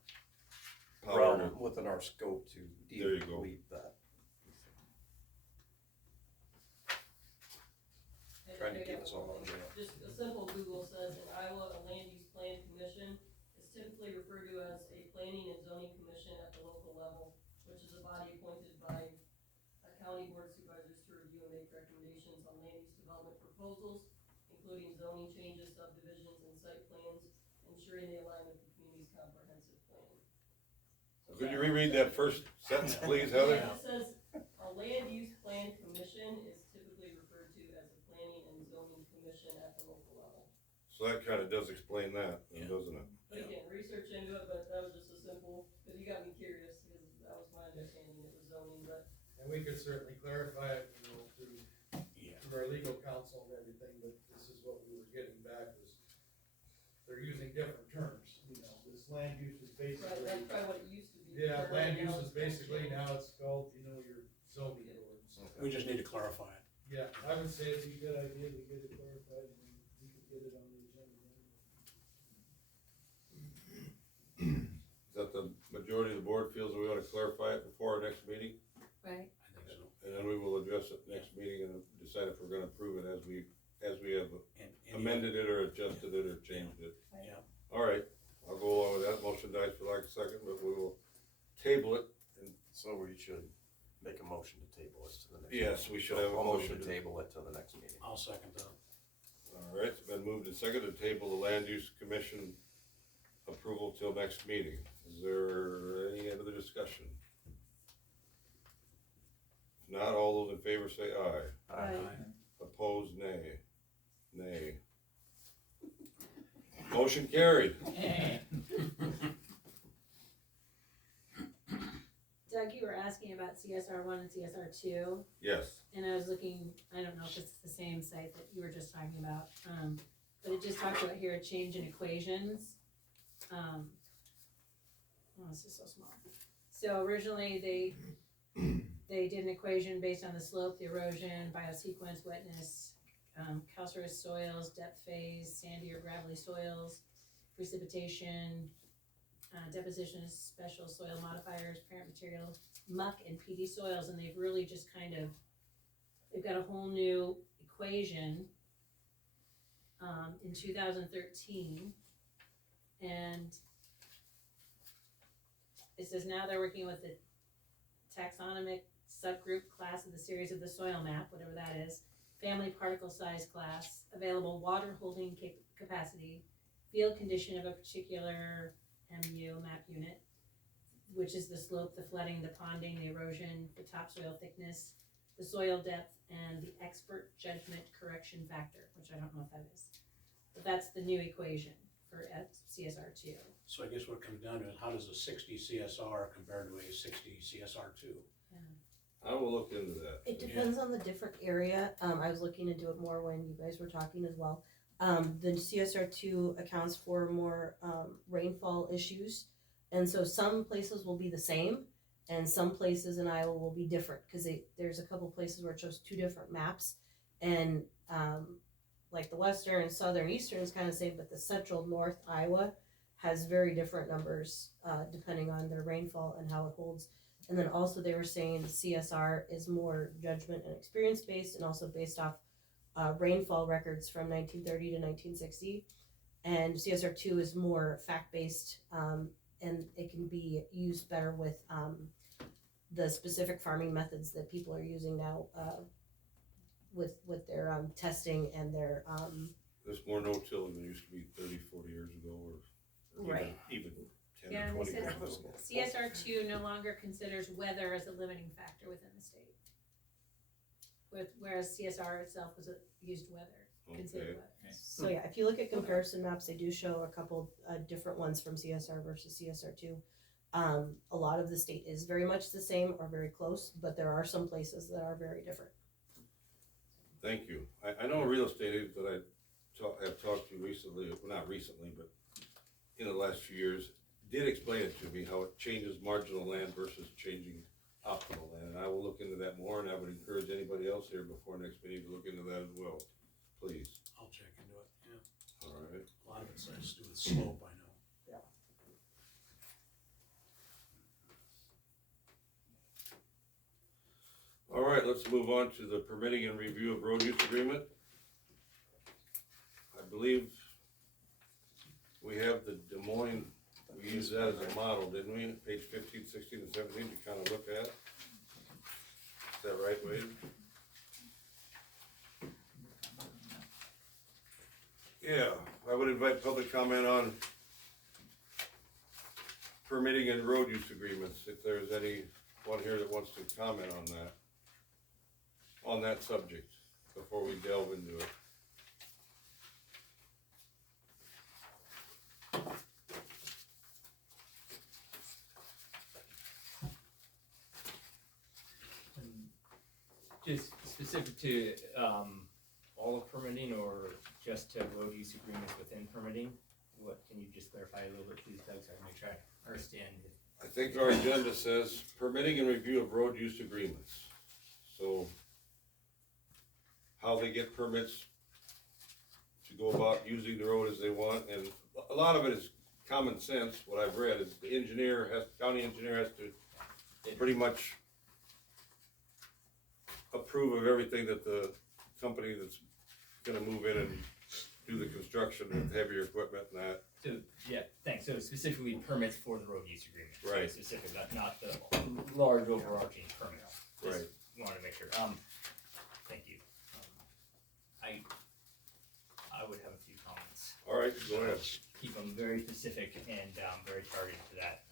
Power realm, within our scope to There you go. delete that. And Trying to I keep got us all one on thing. track. Just a simple Google says in Iowa, a land use plan commission is typically referred to as a planning and zoning commission at the local level, which is a body appointed by a county board of supervisors to review and make recommendations on land use development proposals, including zoning changes, subdivisions, and site plans, ensuring they align with the community's comprehensive plan. So Could you reread that first sentence, please, Heather? Yeah, it says, a land use plan commission is typically referred to as a planning and zoning commission at the local level. So that kinda does explain that, Yeah. doesn't it? But again, research into it, but that was just a simple, cause you got me curious, because that was my understanding, it was zoning, but And we could certainly clarify it, Yeah. through our legal counsel and everything, but this is what we were getting back was, they're using different terms, this land use is right, basically. that's probably what it used to be. Yeah, but land now use it's is basically, changed. now it's called, your zoning ordinance. We just need to clarify it. Yeah, I would say it'd be a good idea to get it clarified, and we could get it on the agenda. Is that the majority of the board feels that we ought to clarify it before our next meeting? Right. I think so. And then we will address it next meeting and decide if we're gonna approve it as we have And amended it or adjusted it or changed it. Yeah. All right, I'll go along with that. Motion dies for lack of second, but we will table it. So we should make a motion to table this to the next. Yes, meeting. we should have a I'll move motion to to- table it to the next meeting. I'll second that. All right, it's been moved and seconded to table the land use commission approval till next meeting. Is there any other discussion? If not, all those in favor say aye. Aye. Opposed, nay. Nay. Motion carried. Doug, you were asking about CSR 1 and CSR 2, Yes. and I was looking, I don't know if it's the same site that you were just talking about, but it just talks about here a change in equations. Oh, this is so small. So originally, they did an equation based on the slope, the erosion, biosequence, wetness, calcareous soils, depth phase, sandy or gravelly soils, precipitation, deposition of special soil modifiers, parent material, muck, and peaty soils, and they've really just they've got a whole new equation in 2013, and it says now they're working with the taxonomic subgroup class of the series of the soil map, whatever that is, family particle size class, available water holding capacity, field condition of a particular MU map unit, which is the slope, the flooding, the ponding, the erosion, the topsoil thickness, the soil depth, and the expert judgment correction factor, which I don't know what that is. But that's the new equation for CSR 2. So I guess what it comes down to is how does a 60 CSR compare to a 60 CSR 2? I will look into that. It depends on the different area. I was looking into it more when you guys were talking as well. The CSR2 accounts for more rainfall issues, and so some places will be the same, And some places in Iowa will be different, cause there's a couple places where it shows 2 different maps. And, like the western and southern, eastern is kind of the same, but the central north Iowa has very different numbers, depending on their rainfall and how it holds. And then also they were saying CSR is more judgment and experience based, and also based off rainfall records from 1930 to 1960. And CSR2 is more fact based, and it can be used better with the specific farming methods that people are using now, with their testing and their There's more no-till than there used to be 30, 40 years ago, or Right. even 10 Yeah, or and 20 it years says ago. CSR2 no longer considers weather as a limiting factor within the state. Whereas CSR itself used weather, considered Okay. weather. So yeah, if you look at comparison maps, they do show a couple different ones from CSR versus CSR2. A lot of the state is very much the same or very close, but there are some places that are very different. Thank you. I know a real estate agent that I have talked to recently, well, not recently, but in the last few years, did explain it to me, how it changes marginal land versus changing optimal land. And I will look into that more, and I would encourage anybody else here before next meeting to look into that as well, please. I'll check into it, yeah. All right. A lot of it has to do with slope, I know. All right, let's move on to the permitting and review of road use agreement. I believe we have the Des Moines, we used that as a model, didn't we? Page 15, 16, and 17 to kind of look at. Is that right, Wade? Yeah, I would invite public comment on permitting and road use agreements, if there's anyone here that wants to comment on that subject, before we delve into it. Just specific to, all of permitting, or just to road use agreements within permitting? What, can you just clarify a little bit, please, Doug, so I can make sure I understand? I think our agenda says permitting and review of road use agreements. So, how they get permits to go about using the road as they want, and a lot of it is common sense. What I've read is the county engineer has to pretty much approve of everything that the company that's gonna move in and do the construction with heavier equipment and that. So, yeah, thanks, so specifically permits for the road use agreement. So Right. specific, not the large overarching permit. Just Right. wanted to make sure, thank you. I would have a few comments. All right, go ahead. Keep them very specific and very targeted to that.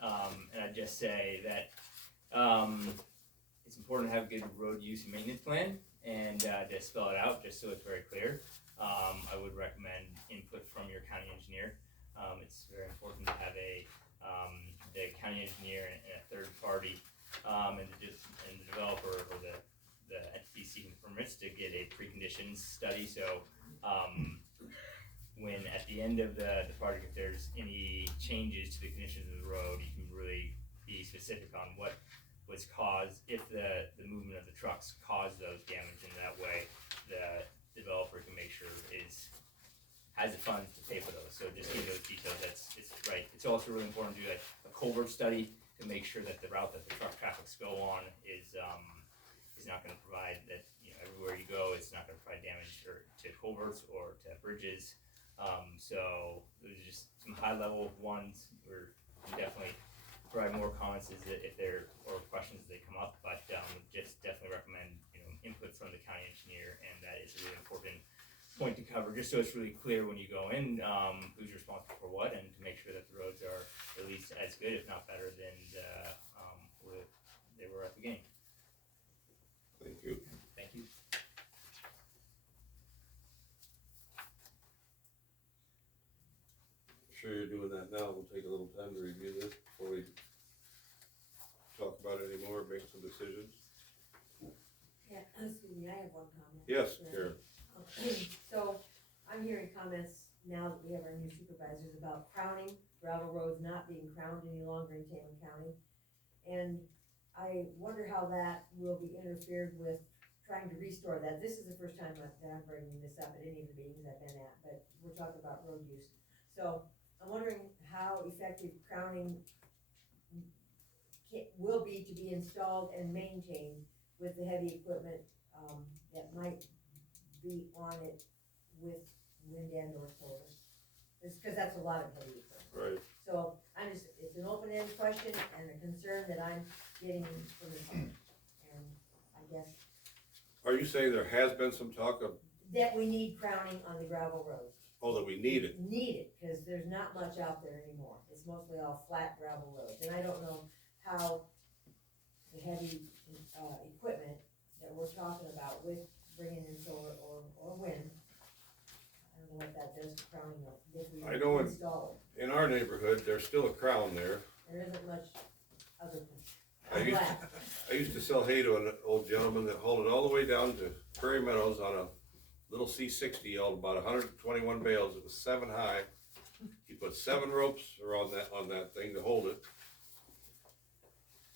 And I'd just say that it's important to have a good road use and maintenance plan, and just spell it out just so it's very clear. I would recommend input from your county engineer. It's very important to have the county engineer and a third party, and the developer or the entity seeking permits to get a preconditions study. So when at the end of the project, if there's any changes to the conditions of the road, you can really be specific on what was caused, if the movement of the trucks caused those damage, and that way the developer can make sure has the funds to pay for those. So just give those details, it's right. It's also really important to do a culvert study to make sure that the route that the truck traffics go on is not gonna provide that, everywhere you go, it's not gonna provide damage to culverts or to bridges. So those are just some high level ones. We're definitely provide more comments if there or questions as they come up, but just definitely recommend input from the county engineer, and that is a really important point to cover, just so it's really clear when you go in who's responsible for what, and to make sure that the roads are at least as good, if not better, than they were at the beginning. Thank you. Thank you. Sure you're doing that now. We'll take a little time to review this before we talk about it anymore, make some decisions. Yeah, excuse me, I have one comment. Yes, Karen. So, I'm hearing comments now that we have our new supervisors about crowning, gravel roads not being crowned any longer in Tama County. And I wonder how that will be interfered with trying to restore that. This is the first time that I'm bringing this up at any of the meetings I've been at, but we're talking about road use. So I'm wondering how effective crowning will be to be installed and maintained with the heavy equipment, that might be on it with wind and or solar. It's cause that's a lot of heavy equipment. Right. So it's an open-ended question and a concern that I'm getting from the public. And I guess Are you saying there has been some talk of, that we need crowning on the gravel roads. oh, that we need it? Need it, cause there's not much out there anymore. It's mostly all flat gravel roads. And I don't know how the heavy, equipment that we're talking about with bringing in solar or wind, I don't know what that does to crowning of, if we I know install it. In our neighborhood, there's still a crown there. There isn't much other I than used, flat. I used to sell hay to an old gentleman that hauled it all the way down to Prairie Meadows on a little C60, hauled about 121 bales. It was 7 high. He put 7 ropes around on that thing to hold it.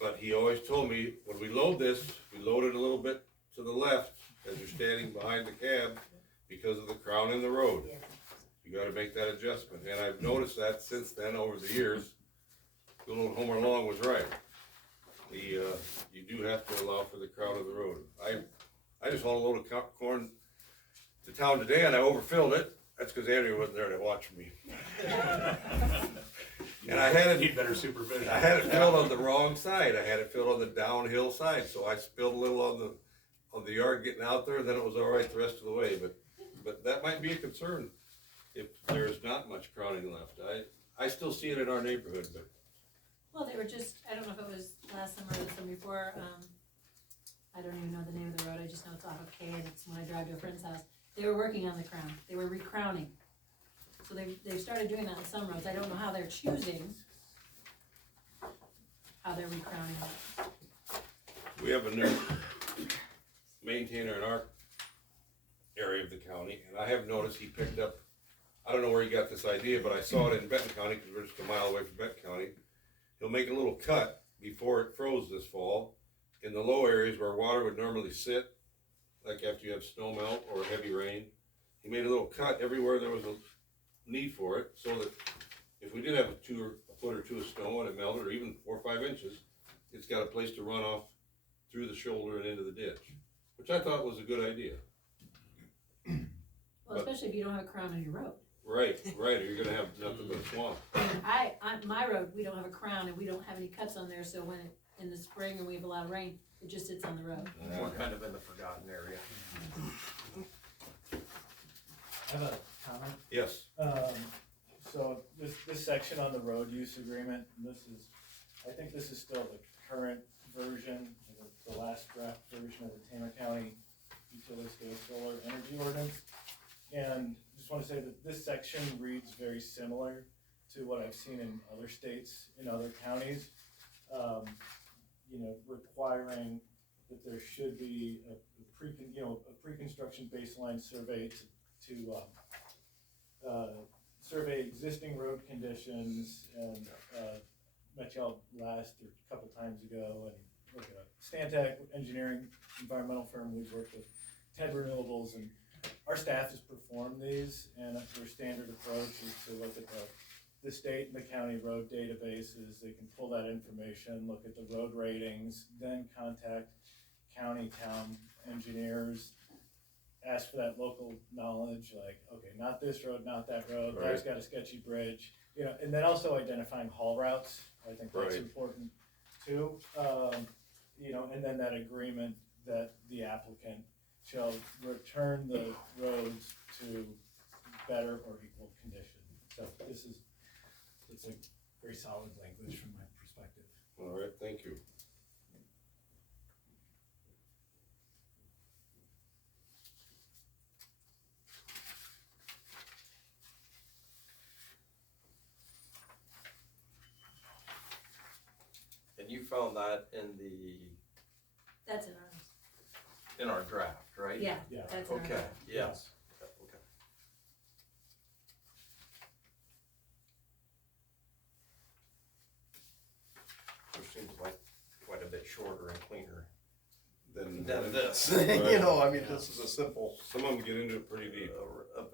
But he always told me, when we load this, we load it a little bit to the left as you're standing behind the cab because of the crown in the road. Yeah. You gotta make that adjustment. And I've noticed that since then, over the years. Good old Homer Long was right. You do have to allow for the crown of the road. I just hauled a load of corn to town today and I overfilled it. That's because Andrew wasn't there to watch me. And I had Need better supervision. I had it filled on the wrong side. I had it filled on the downhill side, so I spilled a little on the yard getting out there, and then it was all right the rest of the way. But that might be a concern if there's not much crowning left. I still see it in our neighborhood, but Well, they were just, I don't know if it was last summer or the summer before, I don't even know the name of the road, I just know it's off of K, and it's when I drive to a friend's house. They were working on the crown, they were recrowning. So they've started doing that in some roads, I don't know how they're choosing how they're recrowning it. we have a new maintainer in our area of the county, and I have noticed he picked up, I don't know where he got this idea, but I saw it in Benton County, because we're just a mile away from Benton County. He'll make a little cut before it froze this fall, in the low areas where water would normally sit, like after you have snow melt or heavy rain. He made a little cut everywhere there was a need for it, so that if we did have a foot or two of snow and it melted, or even 4 or 5 inches, it's got a place to run off through the shoulder and into the ditch, which I thought was a good idea. Well, especially if you don't have a crown on your road. Right, or you're gonna have nothing but a swamp. On my road, we don't have a crown and we don't have any cuts on there, so when in the spring and we have a lot of rain, it just sits on the road. We're kind of in the forgotten area. I have a comment. Yes, So this section on the road use agreement, I think this is still the current version, the last draft version of the Tama County Utility Solar Ordinance. And just wanna say that this section reads very similar to what I've seen in other states, in other counties. Requiring that there should be a pre-construction baseline survey to survey existing road conditions, and met y'all last or a couple times ago, and look at Stantec Engineering, environmental firm we've worked with, Ted Renewables, and our staff has performed these, and their standard approach is to look at the state and the county road databases. They can pull that information, look at the road ratings, then contact county, town engineers, ask for that local knowledge, like, okay, not this road, not that road, Right. that's got a sketchy bridge, and then also identifying haul routes, I think that's Right. important too. And then that agreement that the applicant shall return the roads to better or equal condition. So it's a very solid language from my perspective. all right, thank you. And you found that That's in ours. in our draft, right? Yeah, Yeah. that's in our. Okay, yes. Okay. Which seems like quite a bit shorter than this, Right. you know, I mean, this is a simple, Some of them get into it pretty deep.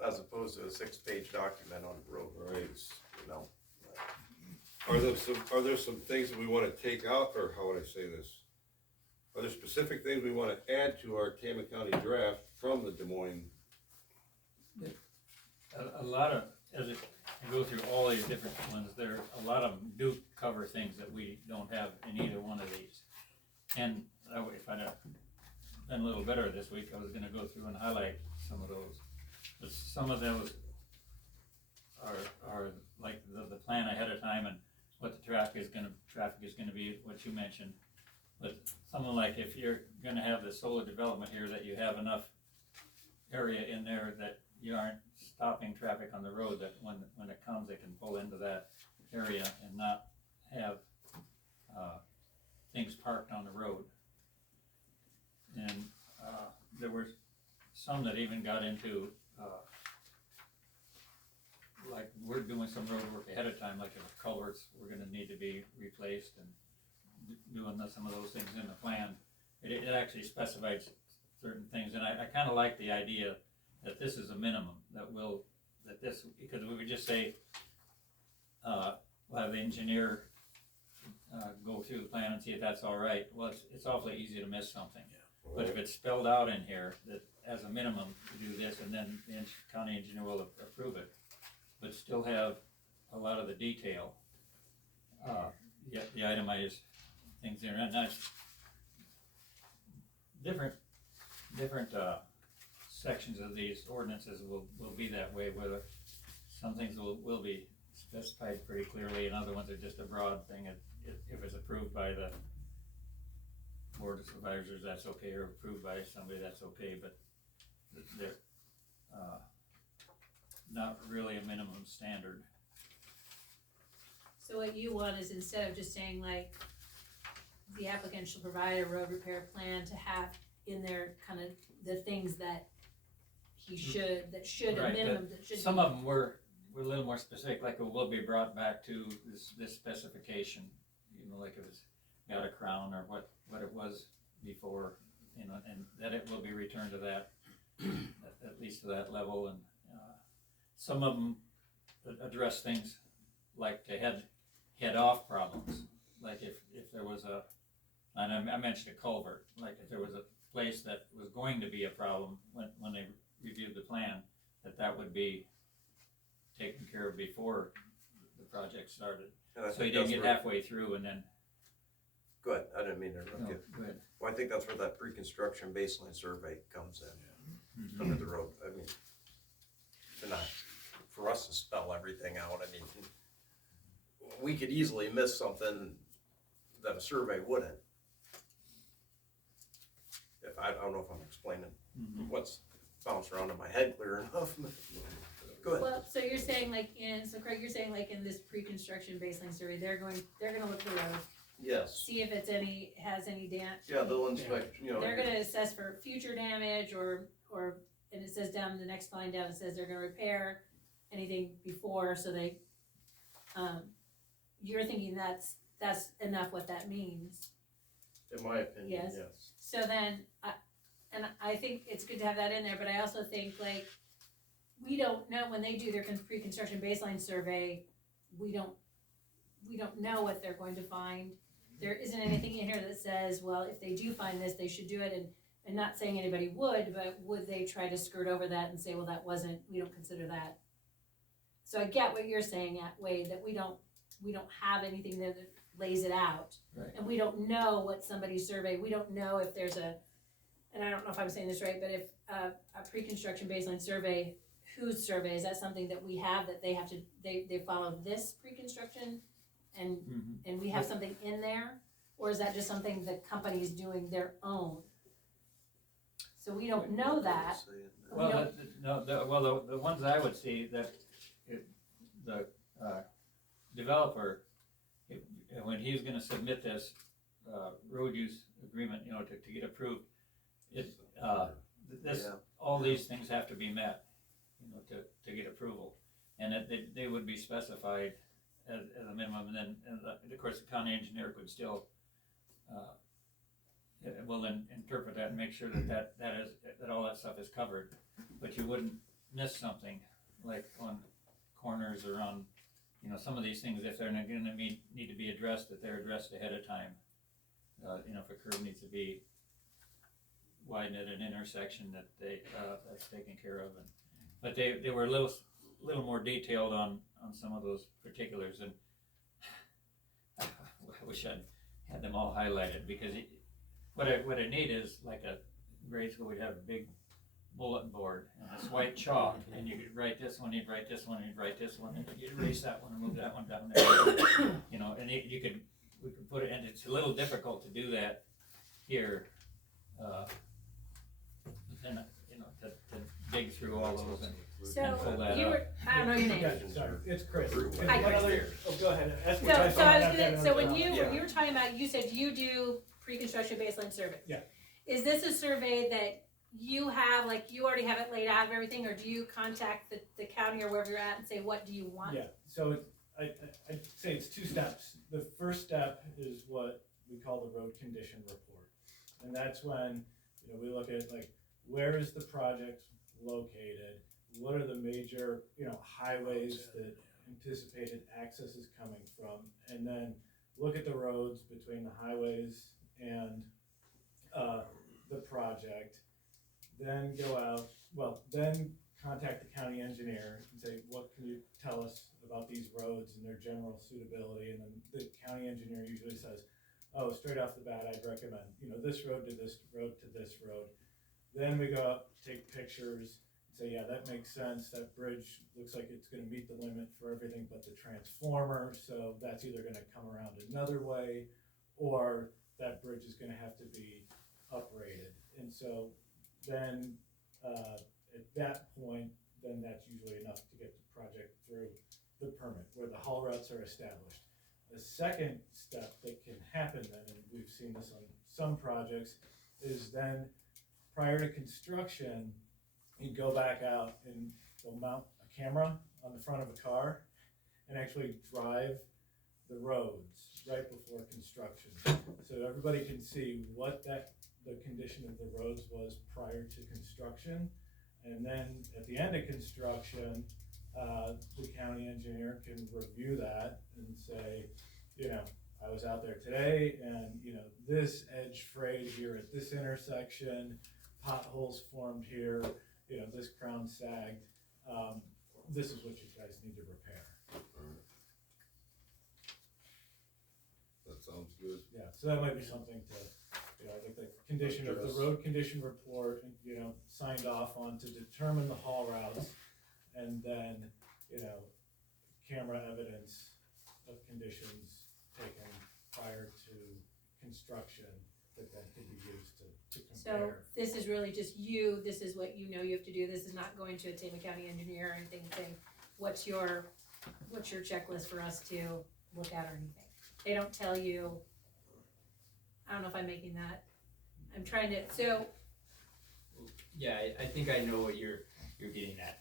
as opposed to a 6-page document on road Right. roads, you know. Are there some things that we wanna take out, or how would I say this? Are there specific things we wanna add to our Tama County draft from the Des Moines? A lot of, as it, I go through all these different ones, there, a lot of them do cover things that we don't have in either one of these. And if I'd have done a little better this week, I was gonna go through and highlight some of those. But some of those are like the plan ahead of time and what the traffic is gonna be, what you mentioned. But something like if you're gonna have the solar development here, that you have enough area in there that you aren't stopping traffic on the road, that when it comes, they can pull into that area and not have, things parked on the road. And, there were some that even got into, like, we're doing some road work ahead of time, like if culverts were gonna need to be replaced and doing some of those things in the plan. It actually specifies certain things, and I kinda like the idea that this is a minimum, because we would just say, we'll have the engineer, go through the plan and see if that's all right. Well, it's awfully easy to miss something. But if it's spelled out in here, that as a minimum, you do this, and then the county engineer will approve it, but still have a lot of the detail, the itemized things there, and that's different, sections of these ordinances will be that way, whether some things will be specified pretty clearly, and other ones are just a broad thing. If it's approved by the board of supervisors, that's okay, or approved by somebody, that's okay, but they're, not really a minimum standard. So what you want is, instead of just saying like, the applicant shall provide a road repair plan, to have in there kind of the things that he should, a Right, minimum, that should be. Some of them were a little more specific, like it will be brought back to this specification, you know, like if it's got a crown or what it was before, you know, and that it will be returned to that, at least to that level. And some of them address things like to head off problems, like if there was and I mentioned a culvert, like if there was a place that was going to be a problem when they reviewed the plan, that would be taken care of before the project started. So you didn't get halfway through and then. Go ahead, I didn't mean to interrupt No, you. go ahead. Well, I think that's where that pre-construction baseline survey comes in, Mhm. under the road, I mean, for us to spell everything out, I mean, we could easily miss something that a survey wouldn't. I don't know if I'm explaining what's bounced around in my head clear enough. Go ahead. Well, so you're saying like Craig, you're saying like in this pre-construction baseline survey, they're gonna look at the road, Yes, see if it's has any damage. yeah, they'll inspect, you know. They're gonna assess for future damage or, and it says down the next line down, it says they're gonna repair anything before, so they, you're thinking that's enough what that means. In my opinion, Yes. yes. So then, and I think it's good to have that in there, but I also think like, we don't know, when they do their pre-construction baseline survey, we don't know what they're going to find. There isn't anything in here that says, well, if they do find this, they should do it, and not saying anybody would, but would they try to skirt over that and say, well, we don't consider that. So I get what you're saying, Wade, that we don't have anything that lays it out. Right. And we don't know what somebody's survey, we don't know if there's and I don't know if I'm saying this right, but if a pre-construction baseline survey, whose survey, is that something that we have, that they have to, they follow this pre-construction and we have something in there? Or is that just something the company's doing their own? So we don't know that. Well, the ones I would see that the developer, when he's gonna submit this road use agreement, you know, to get approved, all these things have to be met, you know, to get approval, and that they would be specified as a minimum, and then of course the county engineer could still will then interpret that and make sure that all that stuff is covered. But you wouldn't miss something, like on corners or on, you know, some of these things, if they're gonna need to be addressed, that they're addressed ahead of time. You know, if a curb needs to be widened at an intersection, that that's taken care of. But they were a little more detailed on some of those particulars, and I wish I'd had them all highlighted, because what I need is like a grade school, we'd have a big bulletin board and this white chalk, and you could write this one, you'd write this one, you'd write this one, and you'd erase that one and move that one down there. You know, and we could put it, and it's a little difficult to do that here. And you know, to dig through all those and pull that So, you up. were, I don't know your name. Yeah, sorry, it's Chris. Hi, What Chris. other- Oh, go ahead, ask So, what so I saw. I was I've got gonna, it so on when the- you were talking about, you said you do pre-construction baseline survey. Yeah. Is this a survey that you have, like, you already have it laid out of everything, or do you contact the county or wherever you're at and say, what do you want? Yeah, so I'd say it's two steps. The first step is what we call the road condition report. And that's when, you know, we look at like, where is the project located? What are the major, you know, highways that anticipated access is coming from? And then look at the roads between the highways and the project. Then go out, then contact the county engineer and say, what can you tell us about these roads and their general suitability? And then the county engineer usually says, oh, straight off the bat, I'd recommend, you know, this road to this road to this road. Then we go out, take pictures, and say, yeah, that makes sense. That bridge looks like it's gonna meet the limit for everything but the transformer, so that's either gonna come around another way, or that bridge is gonna have to be uprated. And so then, at that point, then that's usually enough to get the project through the permit, where the haul routes are established. The second step that can happen then, and we've seen this on some projects, is then prior to construction, you go back out and they'll mount a camera on the front of a car and actually drive the roads right before construction. So everybody can see what the condition of the roads was prior to construction. And then at the end of construction, the county engineer can review that and say, you know, I was out there today and, you know, this edge frayed here at this intersection, potholes formed here, you know, this crown sagged. This is what you guys need to repair. That sounds good. Yeah, so that might be something to, you know, I think the condition of the road condition report, you know, signed off on to determine the haul routes, and then, you know, camera evidence of conditions taken prior to construction that then could be used to So compare. this is really just you, this is what you know you have to do, this is not going to a Tama County engineer or anything saying, what's your checklist for us to look at or anything. They don't tell you, I don't know if I'm making that, I'm trying to, so, Yeah, I think I know what you're getting at.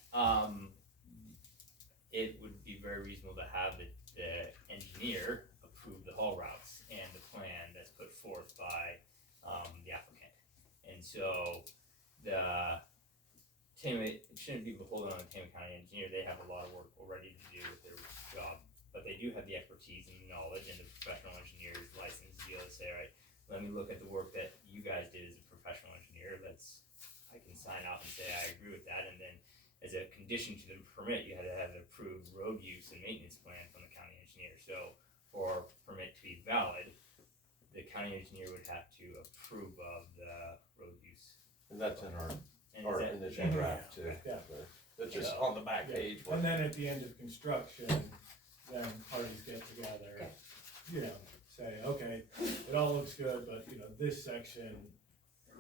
It would be very reasonable to have the engineer approve the haul routes and the plan that's put forth by the applicant. And so it shouldn't be beholden on the Tama County engineer. They have a lot of work already to do with their job, but they do have the expertise and the knowledge, and the professional engineer's license to be able to say, all right, let me look at the work that you guys did as a professional engineer. I can sign off and say I agree with that, and then as a condition to the permit, you had to have an approved road use and maintenance plan from the county engineer. So for permit to be valid, the county engineer would have to approve of the road use. And that's in our And is that- initial draft too. Yeah. That's just on the back Yeah. page. And then at the end of construction, then parties get together, Okay. you know, say, okay, it all looks good, but, you know, this section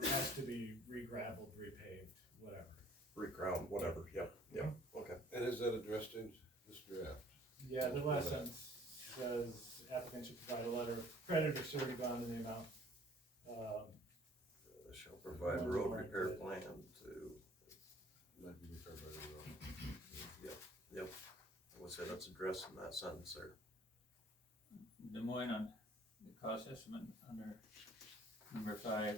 has to be re-gravelled, repaved, whatever. Recrown, whatever, yep, okay. And is that addressed in this draft? Yeah, the last sentence says applicant should provide a letter of credit or surety bond in the amount. Shall provide road repair plan to, Might be referred by the road. yep. I would say that's addressed in that sentence there. Des Moines on the cost estimate under Number 5,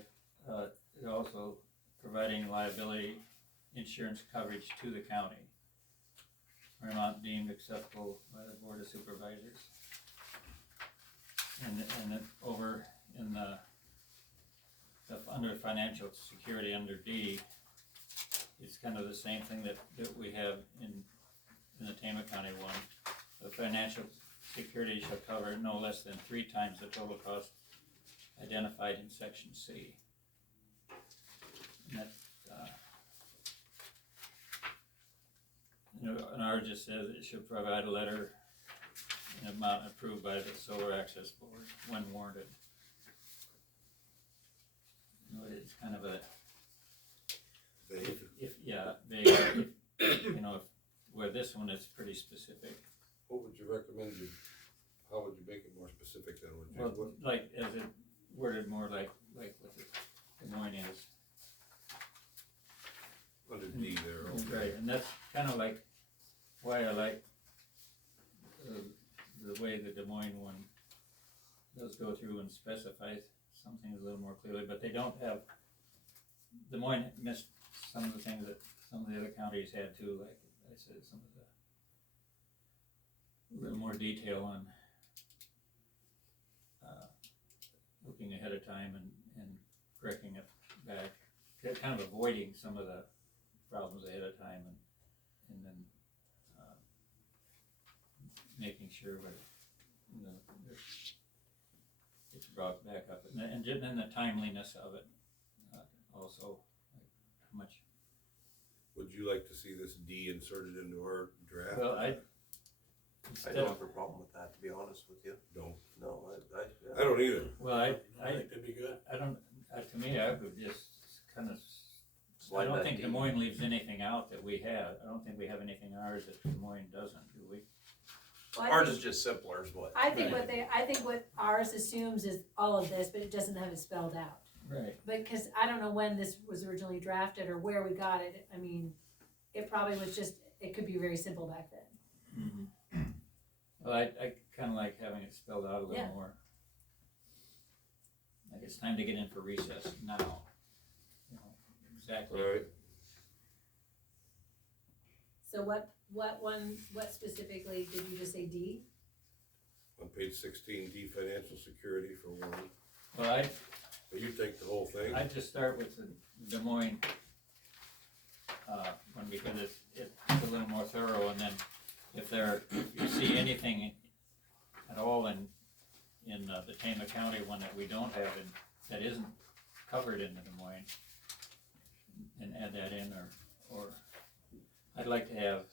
is also providing liability insurance coverage to the county. Or amount deemed acceptable by the Board of Supervisors. And then over in the under financial security, under D, it's kind of the same thing that we have in the Tama County one. The financial security shall cover no less than 3 times the total cost identified in section C. And that, and ours just says it should provide a letter in amount approved by the Solar Access Board when warranted. You know, it's kind of a, if you know, where this one is pretty specific. What would you recommend how would you make it more specific then? Would you, Well, like, as it worded more like what Des Moines is. under D there, okay. Right, and that's kind of like why I like the way the Des Moines one does go through and specify some things a little more clearly, but they don't have, Des Moines missed some of the things that some of the other counties had too, like I said, some of the, a little more detail on looking ahead of time and correcting it back, kind of avoiding some of the problems ahead of time and then making sure that it's brought back up, and then the timeliness of it also, like how much. Would you like to see this D inserted into our draft? Well, I don't have a problem with that, to be honest with you. Don't. No, I don't either. Well, I think that'd be good. I don't, to me, I would just kind of, I Slide don't that think D. Des Moines leaves anything out that we have. I don't think we have anything ours that Des Moines doesn't, do we? Well, I Ours think- is just simpler is what. I think Right. I think what ours assumes is all of this, but it doesn't have it spelled out. Right. Because I don't know when this was originally drafted or where we got it. I mean, it probably was just, it could be very simple back then. Mm-hmm. Well, I kind of like having it spelled out a little Yeah. more. Like it's time to get in for recess now. You know, exactly. All right. So what specifically, did you just say D? On page 16, D, financial security for one. Well, But you take the whole thing? I'd just start with the Des Moines one, because it's a little more thorough, and then if you see anything at all in the Tama County one that we don't have that isn't covered in the Des Moines, and add that in, or I'd like to have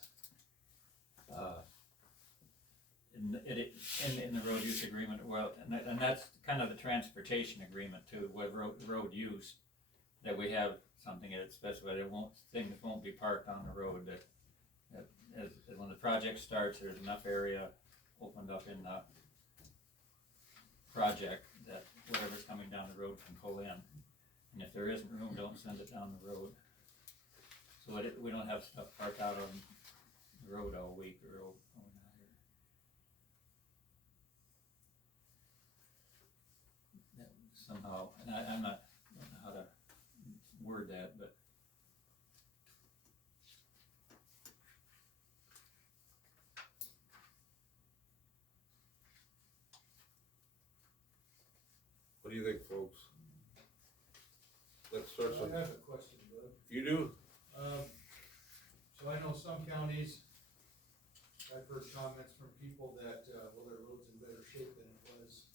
in the road use agreement, well, and that's kind of the transportation agreement too, with road use, that we have something that specifies things won't be parked on the road, that as when the project starts, there's enough area opened up in the project that whatever's coming down the road can pull in, and if there isn't room, don't send it down the road. So that we don't have stuff parked out on the road all week or overnight. Somehow, and I'm not, I don't know how to word that, but What do you think, folks? Let's start some. I have a question, Bud. You do? So I know some counties, I've heard comments from people that, well, their road's in better shape than it was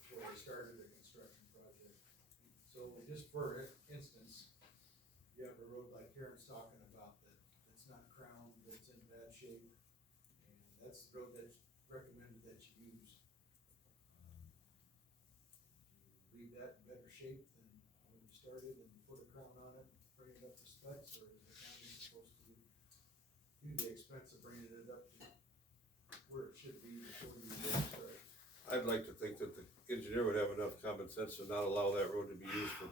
before they started a construction project. So just for instance, you have a road like Karen's talking about that's not crowned, that's in bad shape, and that's the road that's recommended that you use. Do you leave that in better shape than when you started and put a crown on it, bring it up to specs, or is the county supposed to do the expense of bringing it up to where it should be before you start? I'd like to think that the engineer would have enough common sense to not allow that road to be used for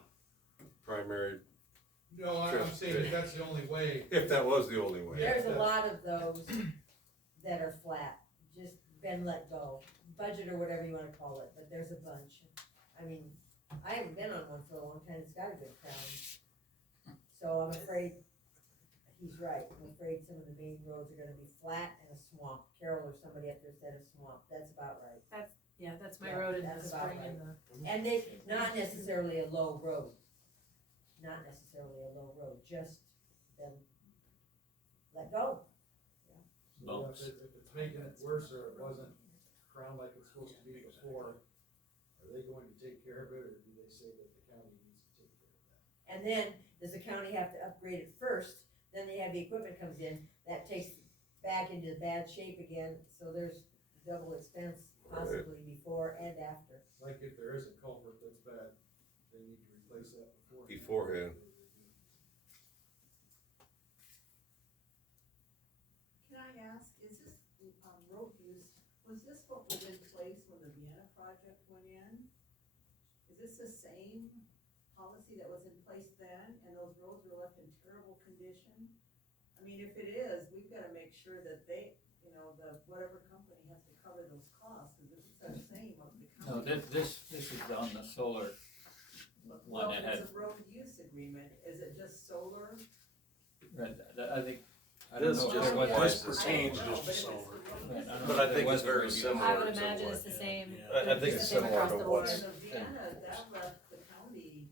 primary, No, I'm saying that that's the only way. if that was the only way. There's a lot of those that are flat, just been let go, budget or whatever you wanna call it, but there's a bunch. I mean, I haven't been on one for a long time, it's got a good crown. So I'm afraid, he's right, I'm afraid some of the main roads are gonna be flat and a swamp. Carol or somebody up there said a swamp, that's about right. Yeah, that's my Yeah, road in the that's about spring and the. And they, not necessarily a low road, not necessarily a low road, just them let go. So if it's making it worse or it wasn't crowned like it's supposed to be before, are they going to take care of it, or do they say that the county needs to take care of that? And then, does the county have to upgrade it first, then they have the equipment comes in, that takes back into bad shape again, so there's double expense possibly before and after. Like if there is a culvert that's bad, they need to replace that beforehand. Beforehand. Can I ask, is this, road use, was this what was in place when the Vienna project went in? Is this the same policy that was in place then, and those roads were left in terrible condition? I mean, if it is, we've gotta make sure that they, you know, whatever company has to cover those costs, cause this is the same of the No, company. this is on the solar one Well, that if had, it's a road use agreement, is it just solar? I think, I don't This know if just there was. applies This to pertains solar. just to solar. Right, don't But know I if there think was it's a very road use. similar. I would in some imagine way. it's the same. Yeah. I think the it's same similar across to the what's- board. And the Vienna, that left the county,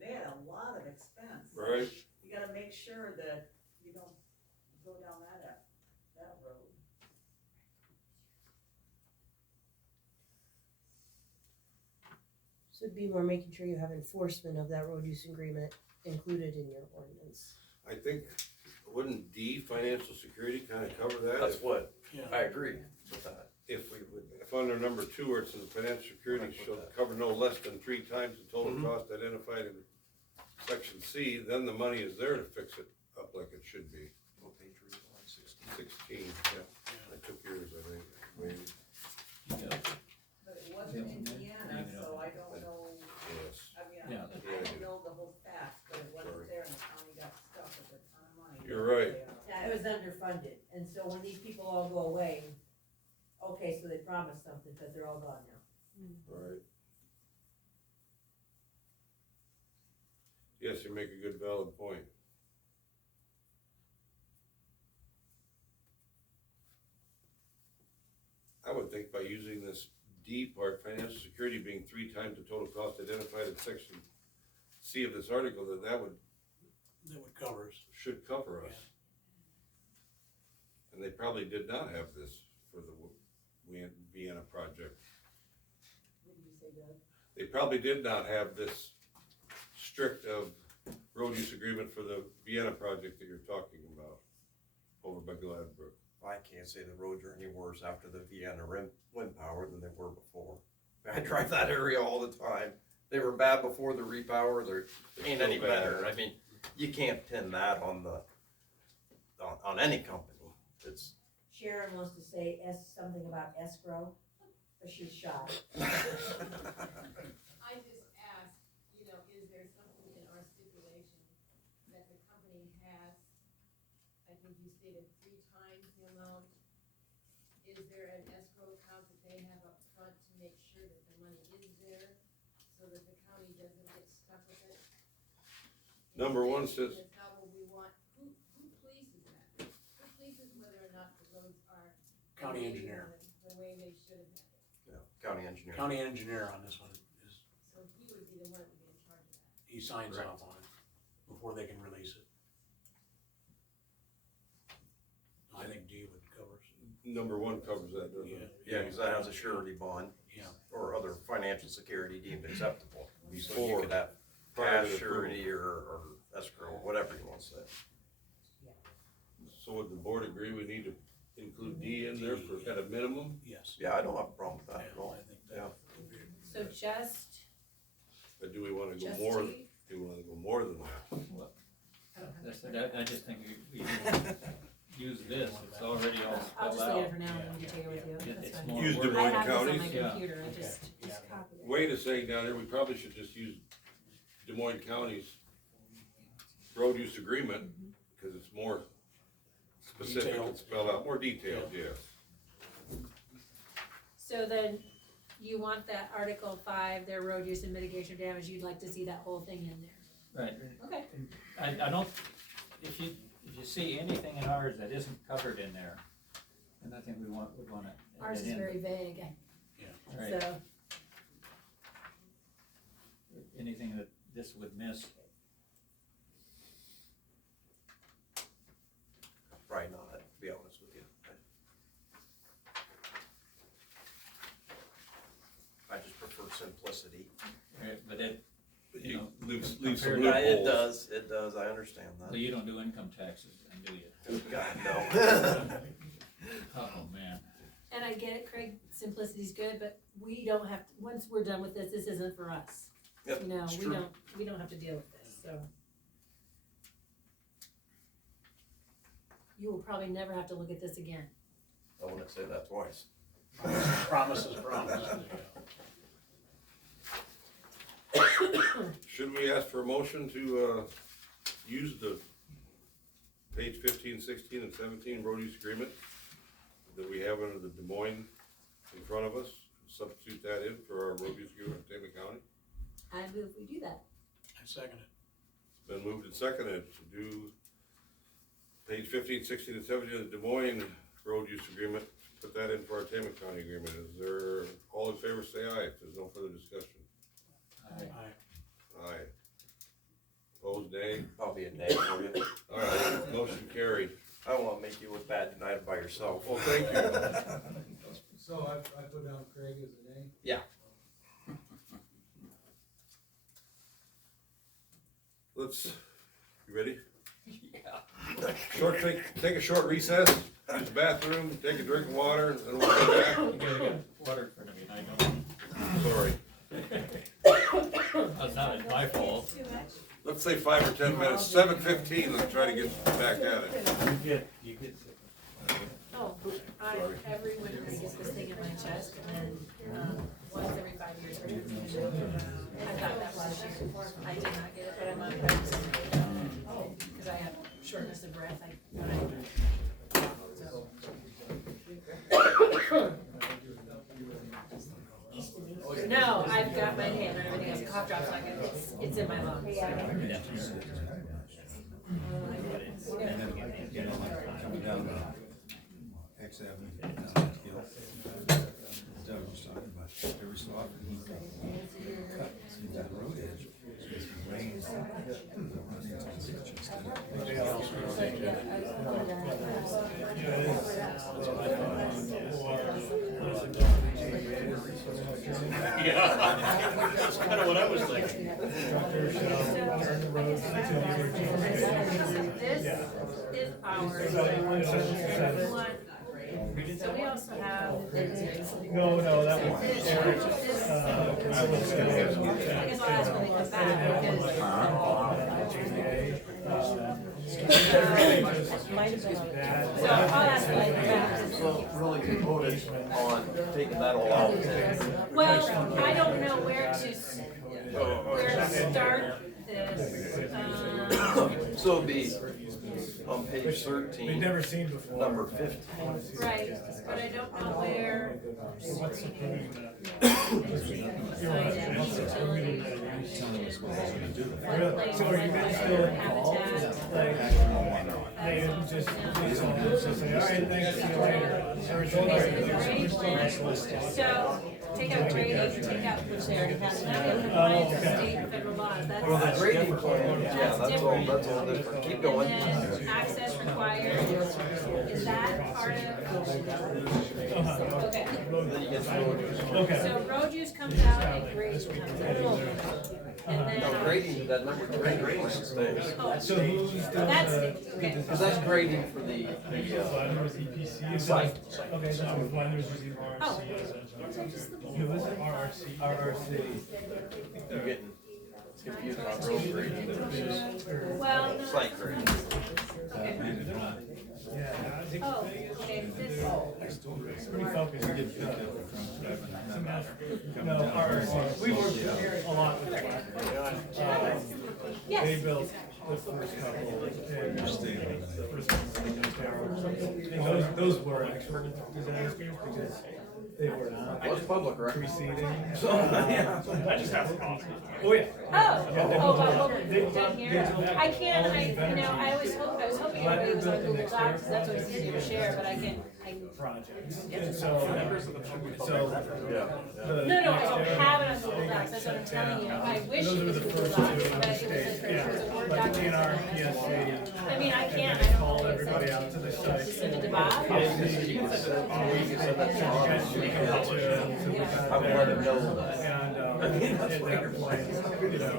they had a lot of expense. Right. You gotta make sure that you don't go down that road. So it'd be more making sure you have enforcement of that road use agreement included in your ordinance. I think, wouldn't D, financial security, kinda cover that? That's what, Yeah. I agree with that. If under number 2 where it says financial security shall cover no less than 3 times the total Mhm. cost identified in section C, then the money is there to fix it up like it should be. What page were you on? 16, yeah. I took yours, I think. Wait, But it wasn't in Vienna, Yeah. so I don't know, yes. I mean, Yeah. I didn't know the whole facts, but it wasn't there and the county got stuck with a ton of money. You're right. Yeah, it was underfunded, and so when these people all go away, okay, so they promised something, but they're all gone now. Right. Yes, you make a good valid point. I would think by using this D part, financial security being 3 times the total cost identified in section C of this article, that would, cover us. should cover us. And they probably did not have this for the Vienna project. What did you say, Doug? They probably did not have this strict of road use agreement for the Vienna project that you're talking about over by Gladbrook. I can't say the roads are any worse after the Vienna wind power than they were before. I drive that area all the time. They were bad before the repower, they ain't any Still bad. better. I mean, you can't pin that on on any company. It's, Sharon wants to say something about escrow, but she's shy. I just asked, you know, is there something in our stipulation that the company has, I think you stated 3 times the amount? Is there an escrow account that they have up front to make sure that the money is there, so that the county doesn't get stuck with it? Number 1 says, Because how will we want, who polices that? Who polices whether or not the roads are County engineer. the way they should have been? yeah, county engineer. County engineer on this one is, So he would be the one that would be in charge of that. he signs Correct. off on it before they can release it. I think D would cover us. number 1 covers that, doesn't it? Yeah, cause that has a surety bond. Yeah. Or other financial security deemed acceptable. So you Before could have private cash approval. surety or escrow, whatever you want to say. So would the board agree we need to include D in there for, at a minimum? Yes. Yeah, I don't have a problem with that at Yeah, all. I think Yeah. that would be. So just, Or do we wanna go just more, T? do we wanna go more than that? I just think we use this, it's already all I'll spelled just leave it out. for now and then you can take it with you, that's It's fine. more Use words. Des I Moines have this on my counties? Yeah. computer, I just copy it. Wade is saying down here, we probably should just use Des Moines County's road use agreement, cause it's more specific and Detailed. spelled out, more detailed, yes. So then, you want that Article 5, their road use and mitigation of damage, you'd like to see that whole thing in there. Right. Okay. I don't, if you see anything in ours that isn't covered in there, then I think would wanna add Ours it is in. very vague, Right. so, Anything that this would miss. Probably not, to be honest with you. I just prefer simplicity. Right, but it, you You know, leave some compared- Yeah, loopholes. it does, I understand well, that. you don't do income taxes, then, do you? God, no. Oh, man. and I get it, Craig, simplicity's good, but we don't have, once we're done with this isn't for us. Yep, You know, it's we true. don't have to deal with this, so. You will probably never have to look at this again. I wouldn't say that twice. Promises, promises. Should we ask for a motion to, use the page 15, 16, and 17 road use agreement that we have under the Des Moines in front of us? Substitute that in for our road use agreement in Tama County? I move we do that. I second it. It's been moved and seconded to do page 15, 16, and 17 of the Des Moines road use agreement. Put that in for our Tama County agreement. Is there, all in favor, say aye, if there's no further discussion. Aye. Aye. Opposed, nay? I'll be a nay for you. All right, motion carried. I don't wanna make you look bad tonight by yourself. Well, thank you. So I put down Craig as a nay? Yeah. Let's, you ready? Yeah. Short, take a short recess, use the bathroom, take a drink of water, and we'll come back. You gotta get water in front of me, and I don't. Sorry. That's not my fault. Let's say 5 or 10 minutes, 7:15, let's try to get back at it. You get Oh, every winter I get this thing in my chest, and then, once every 5 years. I got that last year. I did not get it, but I'm on purpose. Cause I have shortness of breath, No, I've got my hand and everything else, cough drops, like it's in my lungs. Coming down X Avenue, down that hill. Doug was talking about every so often he cuts that road edge. If it rains, run into the ditch instead Yeah, that's kind of what I was thinking. This is ours. So we also have. No, that was Eric's. I guess I'll ask when they come back, so I'll ask when they come back. So really you voted on taking that all out. Well, I don't know where to start this, So it'd be on page They've 13, never seen before. number 15. right, but I don't know where. So are you guys still involved? Like, they just say, all right, thanks, see you later. So, take out grading, take out, which they already have, now in compliance with state and federal laws, that's. Well, the grading plan, yeah, That's that's all different. Keep going. And then access required, is that part of? Okay, Then you get to Okay. so road use comes out and grading comes out. And then. no, grading, that number three grading stays. Oh, So who's doing that's, the? okay. Because that's grading for the EPC. site. Okay, so one was using Oh. RRC. Who was it? RRC. You're getting confused on road grading. Well, no. Site grading. Okay. Yeah, I think. Oh, okay, this, Pretty focused. No, RRC. We worked a lot with them. They yes, built the first couple and the first couple and those were expert disasters because they were not Well, it's public record. preceding. I just have a problem. Oh, yeah. Down here, I was hoping everybody was on Google Docs, that's always easier to share, but I can. Projects. And so, No, I don't have it on Google Docs, that's what I'm telling you, I wish it was Google Docs, but it was a Word like document. DNR, PSC. I mean, I can't, And I then don't call know. everybody out to the site. Send it to Bob? I would let him know that. And, at that point, you know.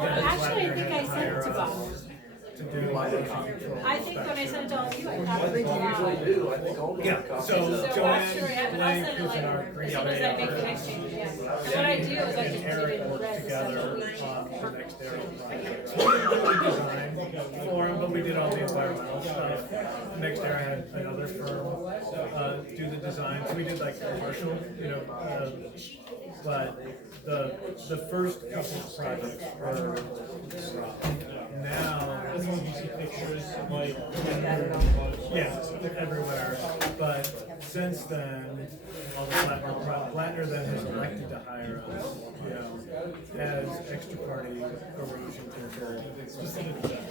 Actually, I think I sent it to Bob. To do motion control. I think when I sent it to all of you, I copied it to Bob. I think all Yeah, so So Joanne actually, I'll Blake, send it who's like, in our as green soon as I make the exchange, yeah. And what I do is I and just put it Eric in worked red together stuff. on the next area project. So we did the design for him, but we did all the environmental stuff. Next era had another firm, do the design, so we did like commercial, you know, but the first couple of projects were now, you see pictures like, yeah, everywhere, but since then, all the Blattner then has elected to hire us, you know, as extra party erosion control,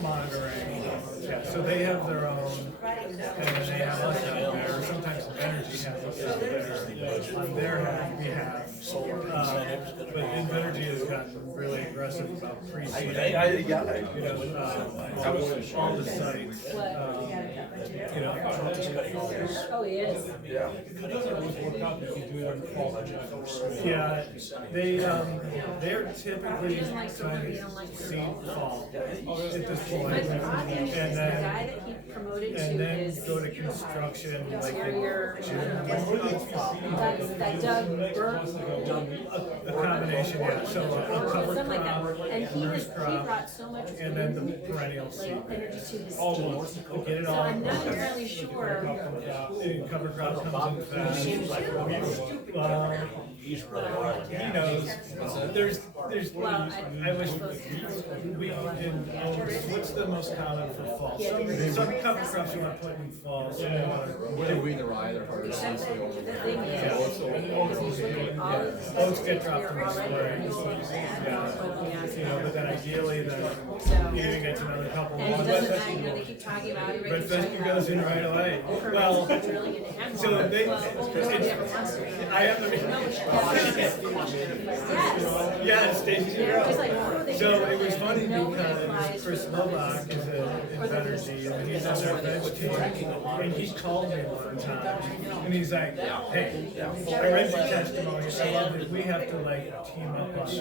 monitoring, yeah, so they have their own, and then they have us out there, sometimes Energy has us out there, on their behalf. But Energy has gotten really aggressive about pre-seeding. You know, all the sites, you know. Oh, he is. Yeah. Yeah, they're typically trying to seed fall at this point. But the odd thing is, And the then, guy that he promoted and to then is go to construction like interior, that Doug Burke. a combination, yeah, so a cover Something like that, crop, and he reverse crop, brought so much. and then the perennial Like seed. energy to his Almost, state. get it So all. I'm not entirely sure. And cover crop comes in fast. Seems like he's really wild. He knows, there's, Well, I wish, we didn't, what's the most common for fall? Some cover crops you wanna put in fall, so they wanna. We either either hard to see. The thing is, he's looking at all of this. Oats get dropped in the Already spring. renewable. You know, but then ideally, then you even get another couple And it more. doesn't matter, you know, they keep talking about it. Red Fescue goes in right away. Well, Drilling into emerald. so they, Well, nobody ever wants to. I have to be. Yes. Yeah, stage They're just like, zero. oh, they So can- it was funny nobody because applies Chris for the Lobach is in Energy and he's on their bench team. And he called me one time and he's like, hey, I read your testimony, I love it, we have to like team up on this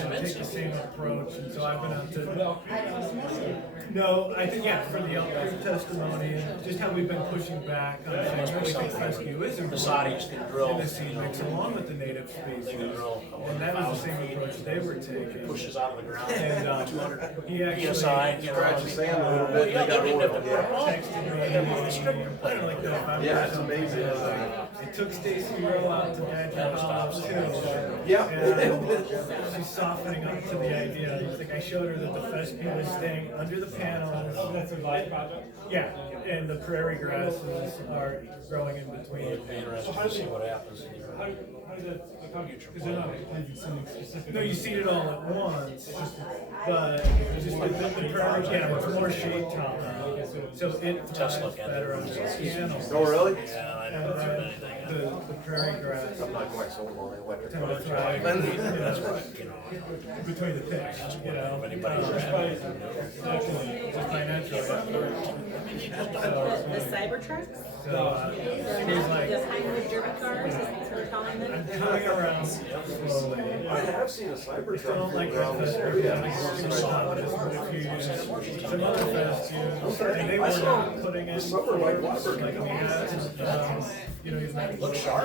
and take the same approach. And so I've been up to, no, I think, yeah, for the Elk testimony, and just how we've been pushing back on things where we think rescue is The important. Saudis can drill. In the seed mix along with the native species. And that was the same approach they were taking. Pushes out of the ground. And, 200 he actually. PSI. Scratch the sand a little bit, they got oil. Yeah, it's amazing. It took Stacy Rowe out to Badger Hollow too. Yeah. And she's softening up to the idea. It's like I showed her that the fescue was staying under the panels. That's a live project? Yeah, and the prairie grasses are growing in between. It'd be interesting to see what happens. How does that come? Because they're not planting something specific. No, you seed it all at once, but just like the prairie, yeah, it's more shade tolerant, so it thrives better on the panels. Oh, really? Yeah, I never heard of anything. The prairie grass I'm not quite sold on the electric. tend to thrive, That's right, you know. between the picks, you know. If anybody's Actually, just financially. The Cybertrucks? So, he's like, The hybrid derby cars, is that what we're calling them? I'm coming around slowly. I have seen a cyber Still don't like around this that, area. but if you use some other fescues, and they were not putting in. Summer like Like we had, you know, he's not. Look sharp.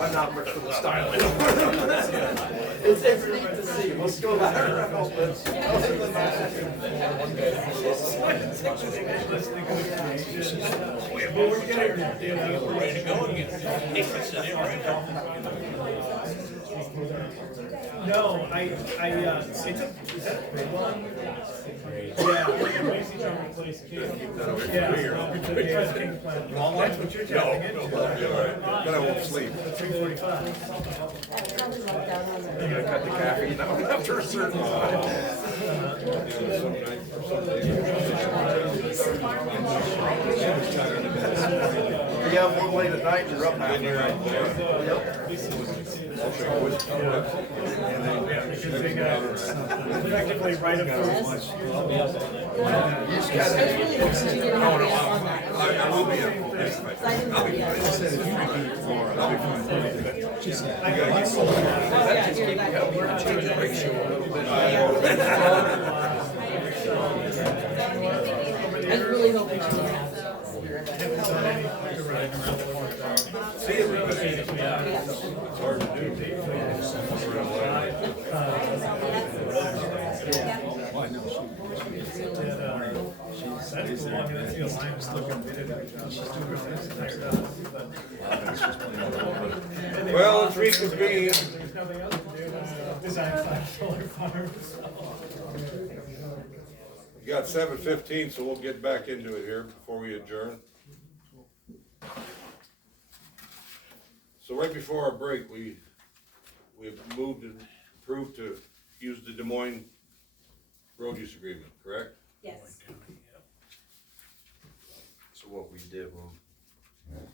I'm not much for the style. It's neat to see, let's go there. But we're getting, you know, Ready to go again. Hey, No, I took, is that the big one? Yeah, Macy's trying to replace King. Yeah, King plant. That's what you're tapping into. Then I won't sleep. 345. That comes up down on You gotta cut the caffeine out after a certain You have one late at night, you're up half an hour. Because they got effectively right up there. I really hope that you didn't have to ask on that. I will be. I didn't know the answer. Oh, yeah, here, that. I was really hoping she didn't have that. See everybody. It's hard to do. That's cool. I mean, that's the alliance looking. They did, she's doing real nice and hired us, but. Well, let's reconvene. There's nothing else to do than design 5 solar farms. You got 7:15, so we'll get back into it here before we adjourn. So right before our break, we've moved and approved to use the Des Moines road use agreement, correct? Yes. So what we did when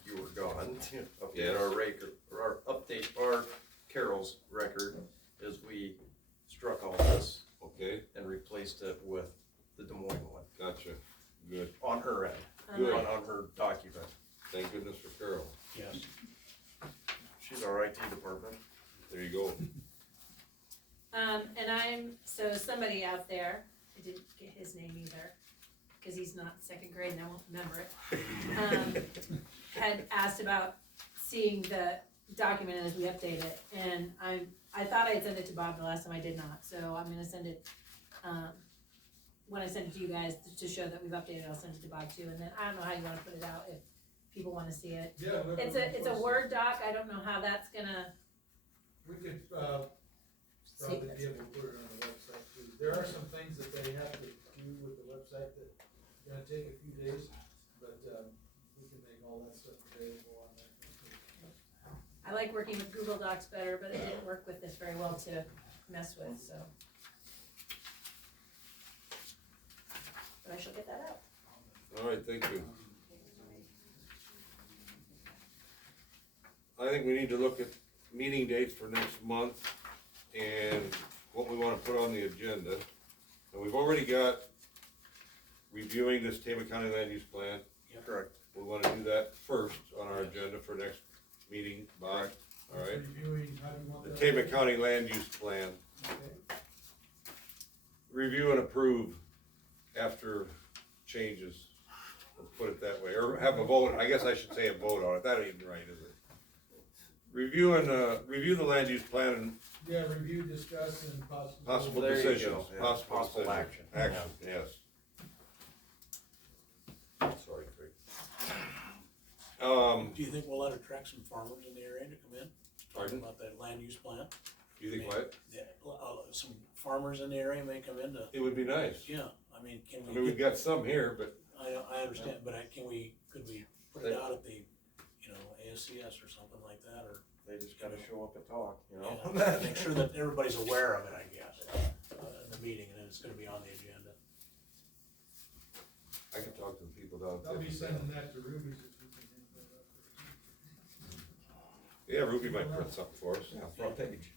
you were gone, update our record, or update our Carol's record, is we struck all this. Okay. And replaced it with the Des Moines one. Gotcha. Good. On her end. Good. On her document. Thank goodness for Carol. Yes. She's our IT department. There you go. And so somebody out there, I didn't get his name either, cause he's not second grade and I won't remember it. Had asked about seeing the document as we update it, and I thought I had sent it to Bob the last time, I did not, so I'm gonna send it, when I send it to you guys to show that we've updated, I'll send it to Bob too, and then I don't know how you wanna put it out, if people wanna see it. Yeah. It's a Word doc, I don't know how that's gonna, We could, probably be able to put it on the website too. There are some things that they have to do with the website that are gonna take a few days, but, we can make all that stuff available on there. I like working with Google Docs better, but it didn't work with this very well to mess with, so. But I shall get that out. All right, thank you. I think we need to look at meeting dates for next month and what we wanna put on the agenda. And we've already got reviewing this Tama County Land Use Plan. Correct. We wanna do that first on our agenda for next meeting, Bob, all right? Reviewing, how do you want The that? Tama County Land Use Plan, Okay. review and approve after changes, let's put it that way, or have a vote, I guess I should say a vote on it, that ain't right, is it? Review the land use plan and Yeah, review, discuss, and possible. possible There you decisions, go, yeah. possible Possible decisions. action. Action, yes. Sorry, Craig. Do you think we'll let attract some farmers in the area to come in? Pardon? About that land use plan? You think what? Yeah, some farmers in the area may come in to, It would be nice. yeah, I mean, I mean, we've got some here, but I understand, but could we put it out at the, ASCS or something like that, or? They just gotta show up and talk, you know? Yeah, make sure that everybody's aware of it, I guess, in the meeting, and it's gonna be on the agenda. I can talk to the people down there. I'll be sending that to Ruby if we can hit that up. Yeah, Ruby might print something for us. Yeah, front page.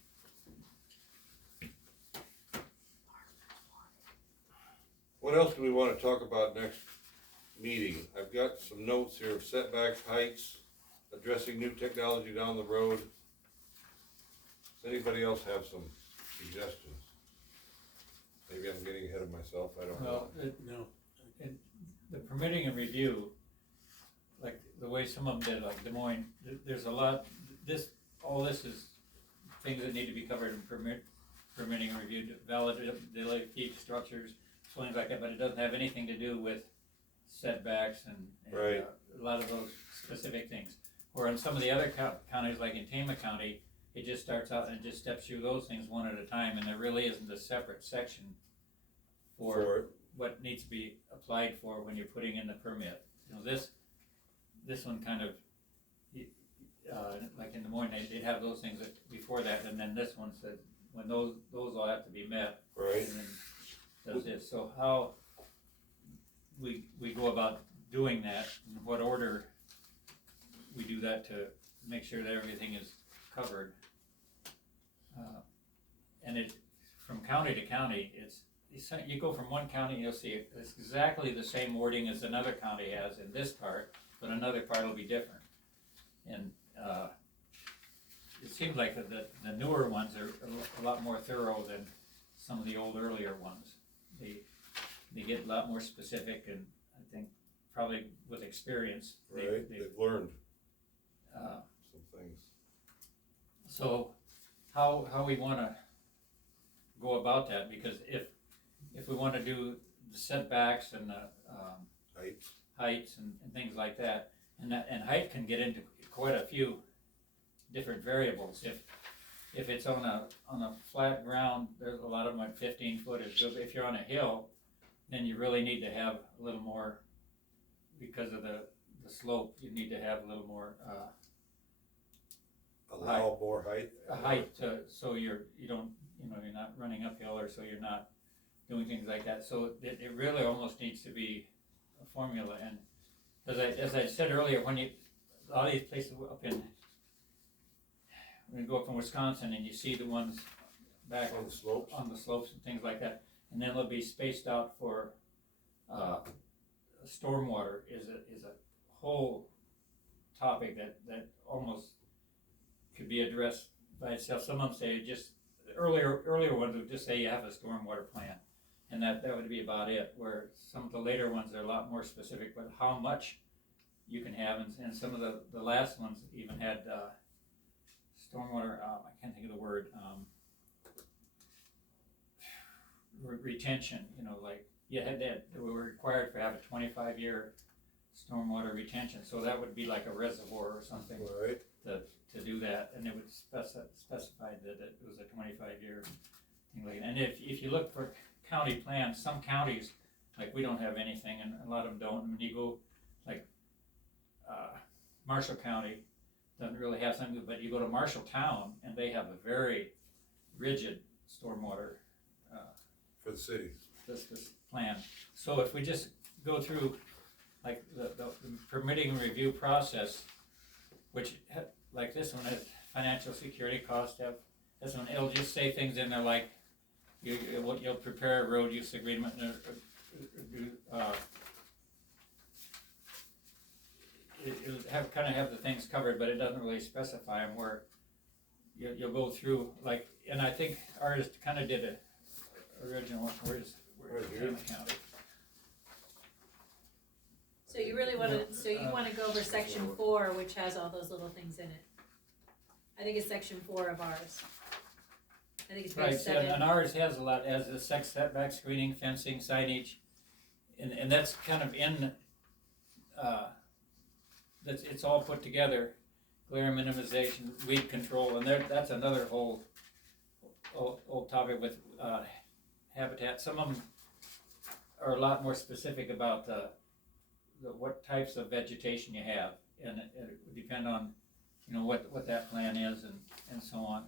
What else do we wanna talk about next meeting? I've got some notes here of setbacks, heights, addressing new technology down the road. Does anybody else have some suggestions? Maybe I'm getting ahead of myself, I don't know. Well, No. the permitting and review, like the way some of them did, like Des Moines, there's a lot, all this is things that need to be covered in permitting and review, validate structures, swings like that, but it doesn't have anything to do with setbacks and Right. a lot of those specific things. Where in some of the other counties, like in Tama County, it just starts out and it just steps through those things one at a time, and there really isn't a separate section for what needs to be applied for when you're putting in the permit. You know, this one kind of, like in the morning, they'd have those things before that, and then this one said, when those all have to be met. Right. And then does this, so how we go about doing that, in what order we do that to make sure that everything is covered. And it, from county to county, you go from one county and you'll see it's exactly the same wording as another county has in this part, but another part will be different. And it seems like the newer ones are a lot more thorough than some of the old earlier ones. They get a lot more specific, and I think probably with experience. Right, they've learned some things. So how we wanna go about that, because if we wanna do the setbacks and the heights and things like that, and height can get into quite a few different variables. If it's on a flat ground, there's a lot of them at 15 foot is good. If you're on a hill, then you really need to have a little more, because of the slope, you need to have a little more allow more height. Height, so you're not running uphill, or so you're not doing things like that. So it really almost needs to be a formula. And as I said earlier, when a lot of these places up in, when you go up from Wisconsin and you see the ones back on the slopes and things like that, and then they'll be spaced out for stormwater is a whole topic that almost could be addressed by itself. Some of them say just earlier ones would just say you have a stormwater plan, and that would be about it. Where some of the later ones are a lot more specific, but how much you can have, and some of the last ones even had stormwater. I can't think of the word. Retention. Like you had that we were required to have a 25-year stormwater retention. So that would be like a reservoir or something. Right. To do that, and it would specify that it was a 25-year thing like that. And if you look for county plans, some counties, like we don't have anything, and a lot of them don't. When you go, like Marshall County doesn't really have something, but you go to Marshalltown, and they have a very rigid stormwater for the cities. This plan. So if we just go through like the permitting and review process, which like this one has financial security cost, this one it'll just say things in there like you'll prepare a road use agreement, it'll have the things covered, but it doesn't really specify them. Where you'll go through like, and I think ours kind of did a original. Where's Tama County? So you really want to go over section 4, which has all those little things in it. I think it's section 4 of ours. I think it's page 7. And ours has a lot, as the setback, screening, fencing, signage, and that's kind of in, it's all put together. Glare minimization, weed control, and that's another whole topic with habitat. Some of them are a lot more specific about what types of vegetation you have, and it would depend on what that plan is and so on.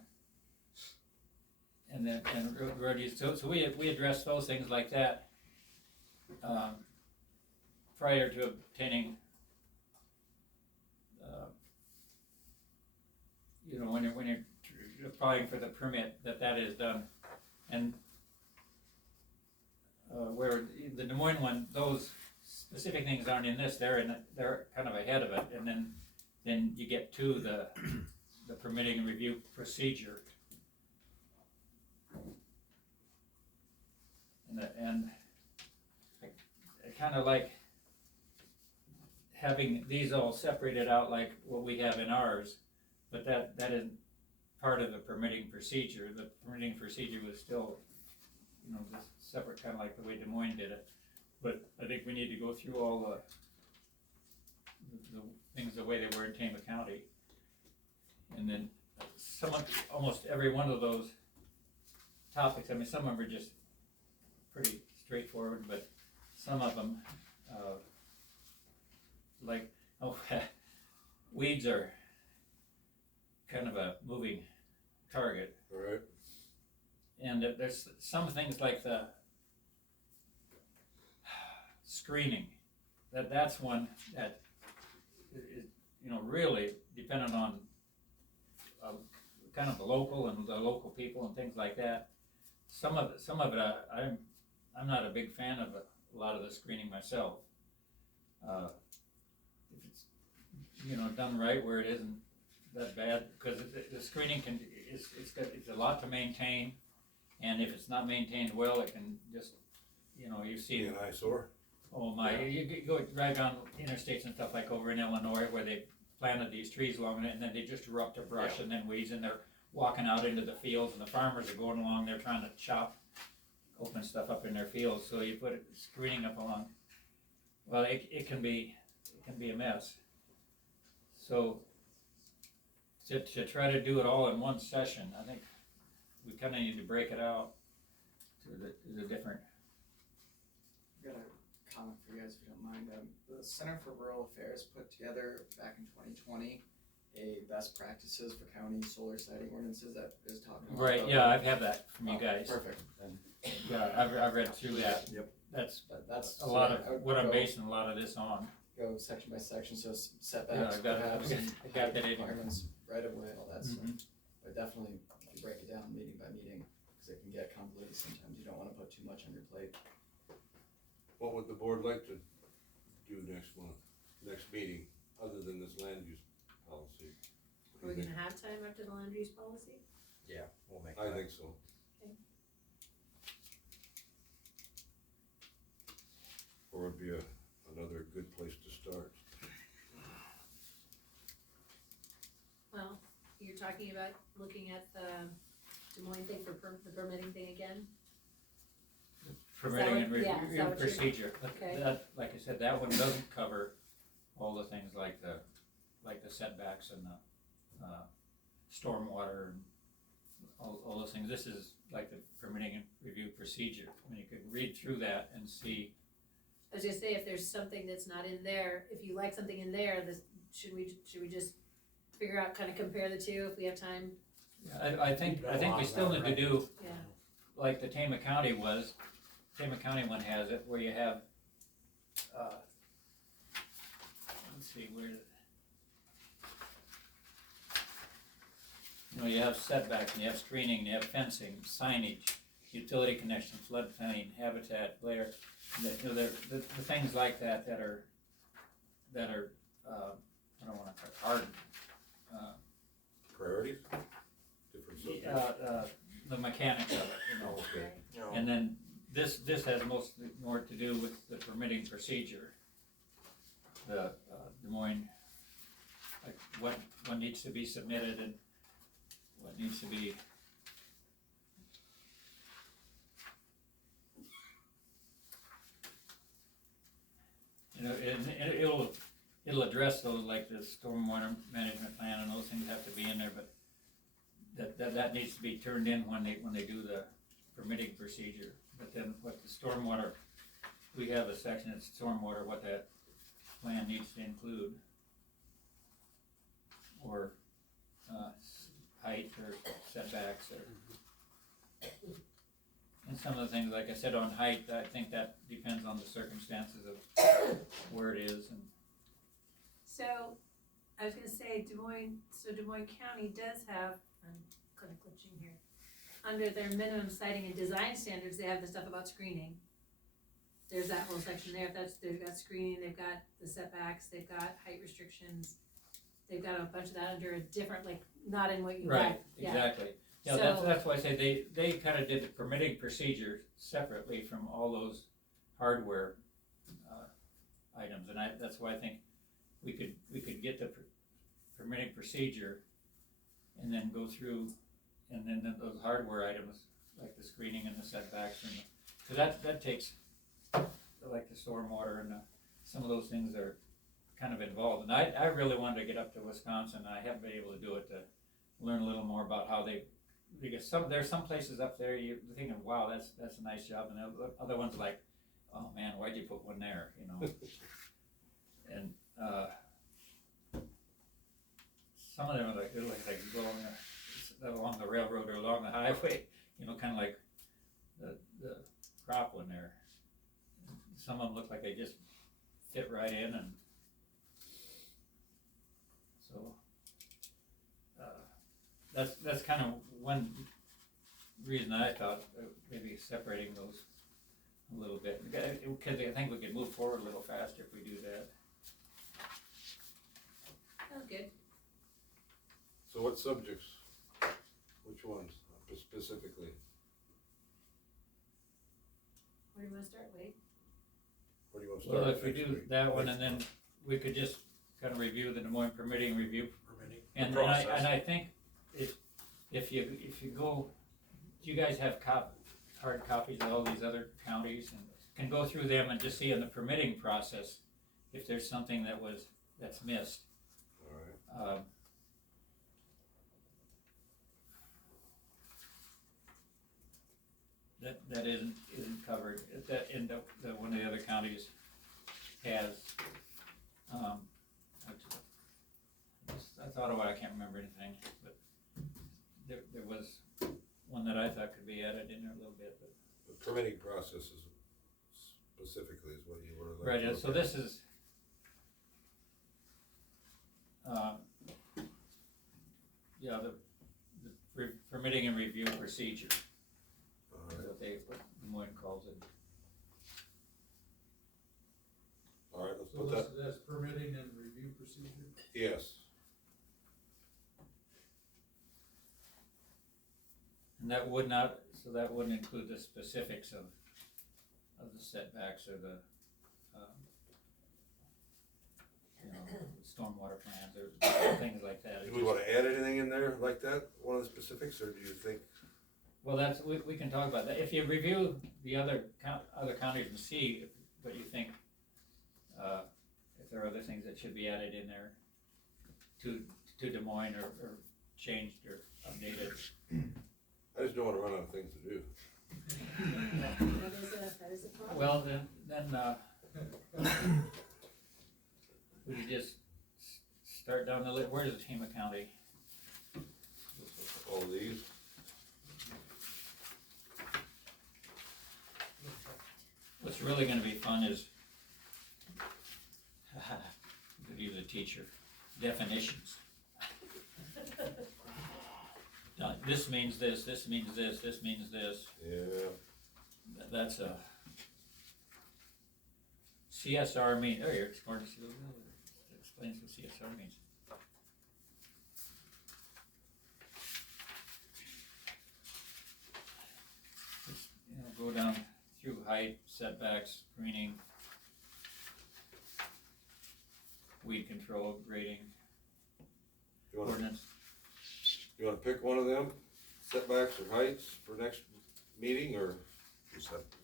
And then so we address those things like that prior to obtaining when you're applying for the permit, that is done. And where the Des Moines one, those specific things aren't in this, they're kind of ahead of it, and then you get to the permitting and review procedure. And I kind of like having these all separated out like what we have in ours, but that isn't part of the permitting procedure. The permitting procedure was still, just separate, kind of like the way Des Moines did it. But I think we need to go through all the things the way they were in Tama County, and then almost every one of those topics, I mean, some of them are just pretty straightforward, but some of them, weeds are kind of a moving target. Alright, And there's some things like the screening, that's one that is, really dependent on kind of the local and the local people and things like that. Some of it, I'm not a big fan of a lot of the screening myself. If it's, done right where it isn't that bad, because the screening it's a lot to maintain, and if it's not maintained well, it can just, you see. be an eyesore. Oh my, you go drive down interstates and stuff like over in Illinois where they planted these trees along it and then they just erupt of brush and then weeds, and they're walking out into the fields and the farmers are going along there trying to chop open stuff up in their fields, so you put screening up along. Well, it can be a mess. So to try to do it all in one session, I think we kinda need to break it out to the different. I've got a comment for you guys if you don't mind. The Center for Rural Affairs put together back in 2020 a best practices for county solar siting ordinances that is talking about. Right, yeah, I've had that from you guys. Perfect. Then Yeah, I've read through that. Yep. That's that's a lot I of would what I'm go- basing a lot of this on. Go section by section, so Yeah, setbacks, I've got perhaps, and I got that in here. requirements, right away, all that stuff. Mhm. But definitely, if you break it down meeting by meeting, because it can get convoluted sometimes, you don't wanna put too much on your plate. What would the board like to do next meeting, other than this land use policy? Are we gonna have time after the land use policy? Yeah, we'll make I that. think so. Okay. Or would be another good place to start. Well, you're talking about looking at the Des Moines thing for the permitting thing again? Permitting and what- yeah, is review that what you're- procedure. But Okay. that, like I said, that one doesn't cover all the things like the setbacks and the stormwater and all those things. This is like the permitting and review procedure. I mean, you could read through that and see. I was gonna say, if there's something that's not in there, if you like something in there, should we just figure out, kinda compare the two if we have time? I think we still need to do Yeah. like the Tama County one has it, where you have, let's see, where, you have setbacks, and you have screening, and you have fencing, signage, utility connection, floodplain, habitat, glare, the things like that are, I don't wanna say hard, Priorities? Different subjects? the mechanics of it, Okay. And then this has more to do with the permitting procedure. The Des Moines, like what needs to be submitted and what needs to be. And it'll address those, like the stormwater management plan, and those things have to be in there, but that needs to be turned in when they do the permitting procedure. But then what the stormwater, we have a section that's stormwater, what that plan needs to include. Or, height or setbacks or. And some of the things, like I said, on height, I think that depends on the circumstances of where it is and. So, I was gonna say, Des Moines County does have, I'm kinda glitching here. Under their minimum siting and design standards, they have the stuff about screening. There's that whole section there, they've got screening, they've got the setbacks, they've got height restrictions. They've got a bunch of that under a different, like, not in what you have. Right, Yeah. exactly. Yeah, So- that's why I say they kinda did the permitting procedure separately from all those hardware, items, and that's why I think we could get the permitting procedure and then go through, and then those hardware items, like the screening and the setbacks and cause that takes, like the stormwater and some of those things are kind of involved, and I really wanted to get up to Wisconsin, I haven't been able to do it to learn a little more about how they, because there's some places up there, you're thinking, wow, that's a nice job, and other ones like, oh man, why'd you put one there, you know? And, some of them are like, they're like go along the railroad or along the highway, you know, kinda like the crop one there. Some of them look like they just fit right in, and so, that's kind of one reason I thought maybe separating those a little bit, because I think we could move forward a little faster if we do that. Sounds good. So what subjects? Which ones specifically? Where do you wanna start, Wade? What do you want to start Well, with if we next do week? that one, and then we could just kind of review the Des Moines permitting review. Permitting. And I think if you go, do you guys have hard copies of all these other counties, and can go through them and just see in the permitting process if there's something that's missed. All right. That isn't covered, that in the one of the other counties has, I thought of it, I can't remember anything, but there was one that I thought could be added in there a little bit, but. The permitting process is specifically is what you were. Right, so this is, yeah, the permitting and review procedure. Is what Des Moines calls it. All right, let's So put that, that's permitting and review procedure? yes. And that would not, so that wouldn't include the specifics of the setbacks or the, you know, stormwater plans or things like that. Do we want to add anything in there like that, one of the specifics, or do you think? Well, we can talk about that. If you review the other counties and see what you think, if there are other things that should be added in there to Des Moines or changed or updated. I just don't want to run out of things to do. That is a problem. Well, then, we could just start down the list. Where is Tama County? All these. What's really gonna be fun is, you could use a teacher, definitions. This means this, this means this, this means this. Yeah. That's a CSR mean, oh, you're smart, explains what CSR means. Just, you know, go down through height, setbacks, screening, weed control, grading, ordinance. You wanna pick one of them, setbacks or heights for next meeting, or? Setbacks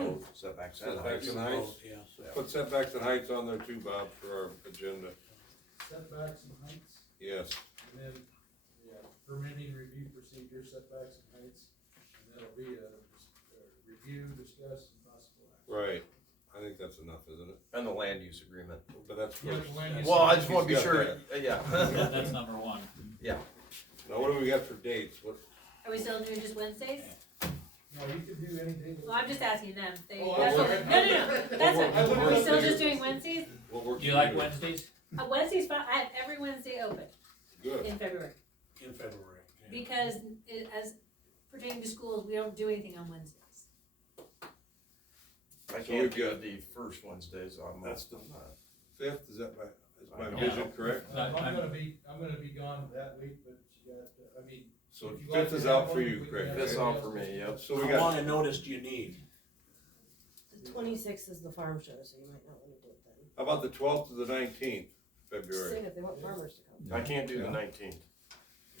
and Setbacks heights. and heights? Yeah. Put setbacks and heights on there too, Bob, for our agenda. Setbacks and heights, Yes. and then, yeah, permitting review procedure, setbacks and heights, and that'll be a review, discuss, and possible action. Right. I think that's enough, isn't it? And the land use agreement. But that's Yeah, first. the land use Well, I just wanna He's be got sure, that. yeah. That's number one. Yeah. Now, what do we got for dates? What, Are we still doing just Wednesdays? No, you can do anything. Well, I'm just asking them. They, Oh, that's I'm what, sorry. no, that's What what, works- are we still just doing Wednesdays? what works Do you for like Wednesdays? Wednesday's fine, I have every Wednesday open Good. in February. In February. Yeah. Because as pertaining to schools, we don't do anything on Wednesdays. I So can't we've do got- the first Wednesdays on That's most of them. 5th, is that is my Yeah. vision correct? I'm gonna be gone that week, but you got, I mean. So if you'd like 5th to is have out for one, you, we can Craig. have Fifth's somebody out for else. me, yep. So we How got, long a notice do you need? The 26th is the farm show, so you might not wanna do it then. how about the 12th to the 19th, February? Same if they want farmers to come. I can't do the Yeah. 19th.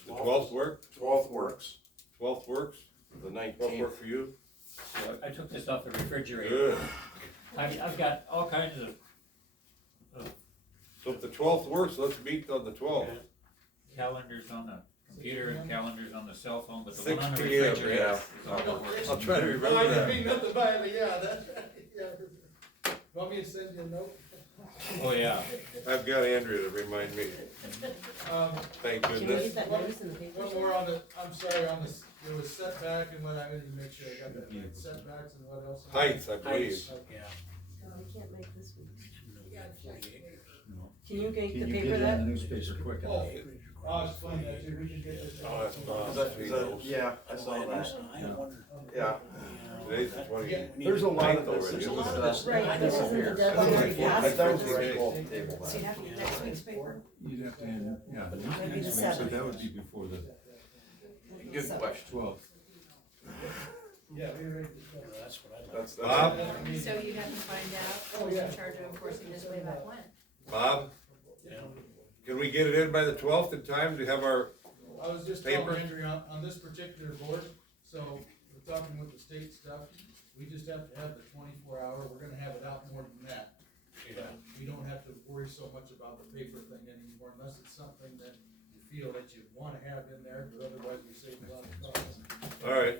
The 12th work? 12th works. 12th works? The 12th 19th. work for you? So I took this off the refrigerator. Good. I've got all kinds of, So if the 12th works, let's meet on the 12th. Okay. calendars on the computer and calendars on the cell phone, but the 6 one on the p.m., refrigerator yeah. is all that works. I'll try to Well, remember I that. didn't mean nothing by it, but yeah, that's right, yeah. Want me to send you a note? Oh, yeah. I've got Andrea to remind me, thank Can we goodness. get that notice in the paper? One more on the, I'm sorry, on the, there was setback and what, I need to make sure I got that right, setbacks and what else? Heights, I believe. Heights, yeah. No, we can't make this week. You gotta check the paper. Can you get Can the you paper get it that? in the newspaper quick enough? I'll explain that too, we can get this. Oh, that's Bob. Yeah, I saw that. I wonder. Yeah. Today's the 20th. There's a lot of Ninth this. already. There's a lot of this. Right, this isn't the deadline I already passed. thought it was right off the table. So you have to get next week's paper? You'd have to, yeah, Maybe the next week, so 7th. that would be before the Good question. 12th. Yeah, we already. That's what I'd like. That's Bob? So you'd have to find out who's in charge of enforcing this way back when. Bob, Yeah. can we get it in by the 12th in time to have our, I was just telling Paper? Andrea, on this particular board, so we're talking with the state stuff, we just have to have the 24-hour, we're gonna have it out more than that. Yeah. We don't have to worry so much about the paper thing anymore unless it's something that you feel that you wanna have in there, but otherwise we save a lot of costs. all right,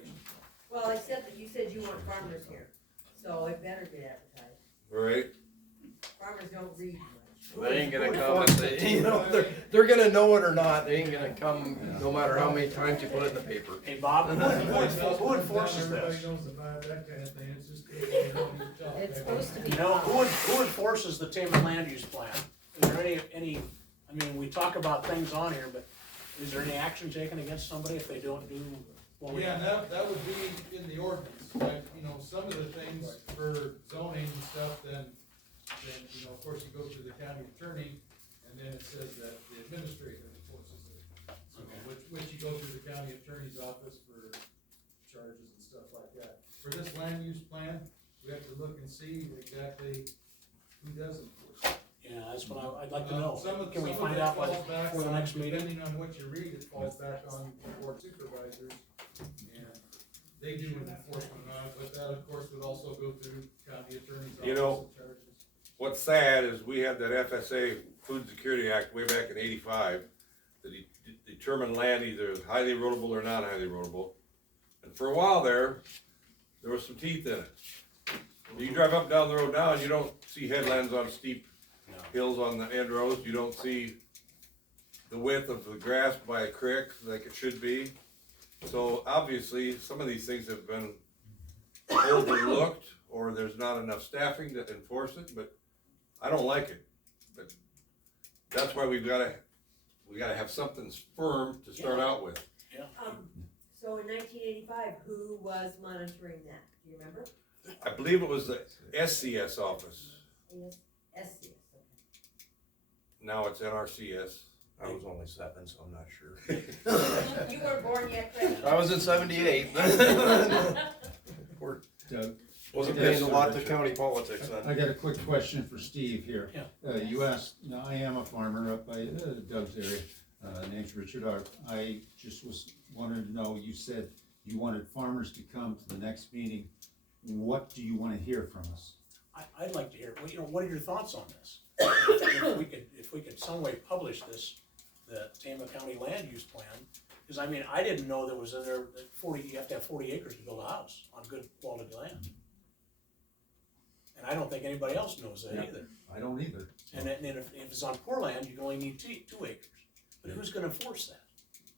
Well, except that you said you want farmers here, so it better get advertised. all right. Farmers don't read much. They ain't gonna come and say, you know, they're gonna know it or not, they ain't gonna come no matter how many times you put it in the paper. Hey, Bob, who enforces Everybody this? knows about that kind of thing, it's just people that don't need to talk. It's supposed to be. You know, who enforces the Tama land use plan? Is there any, I mean, we talk about things on here, but is there any action taken against somebody if they don't do what we Yeah, have? that would be in the ordinance, like, you know, some of the things for zoning and stuff, then, you know, of course, you go through the county attorney, and then it says that the administrator enforces it. So, which you go through the county attorney's office for charges and stuff like that. For this land use plan, we have to look and see exactly who does enforce it. Yeah, that's what I'd like to know. Can we Some of find it out falls back before the on- next meeting? Depending on what you read, it falls back on the board supervisors, and they do an enforcement on it, but that, of course, would also go through county attorney's office You know, and charges. What's sad is we had that FSA Food Security Act way back in '85 that determined land either highly erodible or not highly erodible. And for a while there was some teeth in it. You drive up down the road now and you don't see headlands on steep hills on the end roads. You don't see the width of the grass by a creek like it should be. So obviously, some of these things have been overlooked or there's not enough staffing to enforce it, but I don't like it. But that's why we gotta have something firm to start out with. So in 1985, who was monitoring that? Do you remember? I believe it was the SCS office. SCS, okay. Now it's NRCS. I was only 7, so I'm not sure. You weren't born yet, Craig? I was in 78. Doug, Wasn't paying a lot to county politics I then. got a quick question for Steve here. Yeah. You asked, now I am a farmer up by Doug's area, name's Richard Art. I just wanted to know, you said you wanted farmers to come to the next meeting. What do you wanna hear from us? I'd like to hear, well, you know, what are your thoughts on this? If we could some way publish this, the Tama County land use plan, because I mean, I didn't know there was in there, that you have to have 40 acres to build a house on good quality land. And I don't think anybody else knows that Yeah. either. I don't either. And if it's on poor land, you only need 2 acres. But who's gonna enforce that?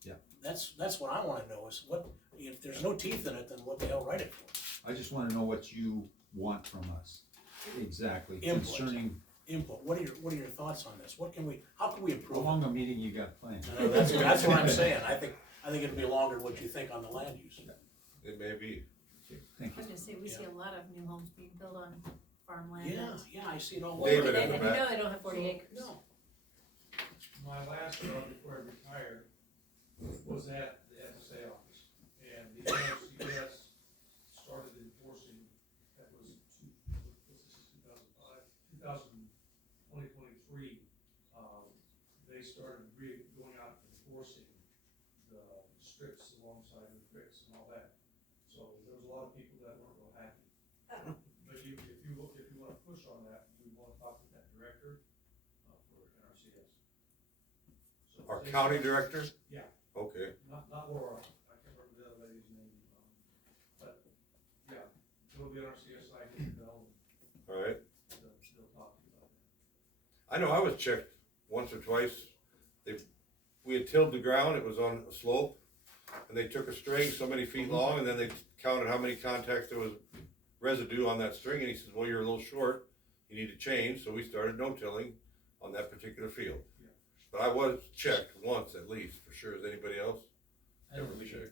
Yeah. That's what I wanna know is what, if there's no teeth in it, then what the hell write it for? I just wanna know what you want from us, exactly, Input. concerning Input, what are your thoughts on this? How can we how improve it? long a meeting you got planned. That's what I'm saying, I think it'll be longer than what you think on the land use. It may be. Thank I was gonna say, we see a lot of new homes being built on farmland. Yeah, I see it all over. David And in the you back. know they don't have 40 acres. No. My last job before I retired was at the FSA office, and the NRCS started enforcing, that was 2023, they started going out and enforcing the strips alongside the creeks and all that. So there was a lot of people that weren't real happy. But if you wanna push on that, we wanna talk to that director, for NRCS. So Our county director? Yeah. Okay, Not Laura, I can't remember the other lady's name, but, yeah, it'll be on our CSI, they'll alright. talk to you about I know I was checked once or twice. We had tilled the ground, it was on a slope, and they took a string so many feet long, and then they counted how many contacts there was residue on that string, and he says, well, you're a little short, you need to change, so we started no-tilling on that particular field. But I was checked once at least, for sure, as anybody else?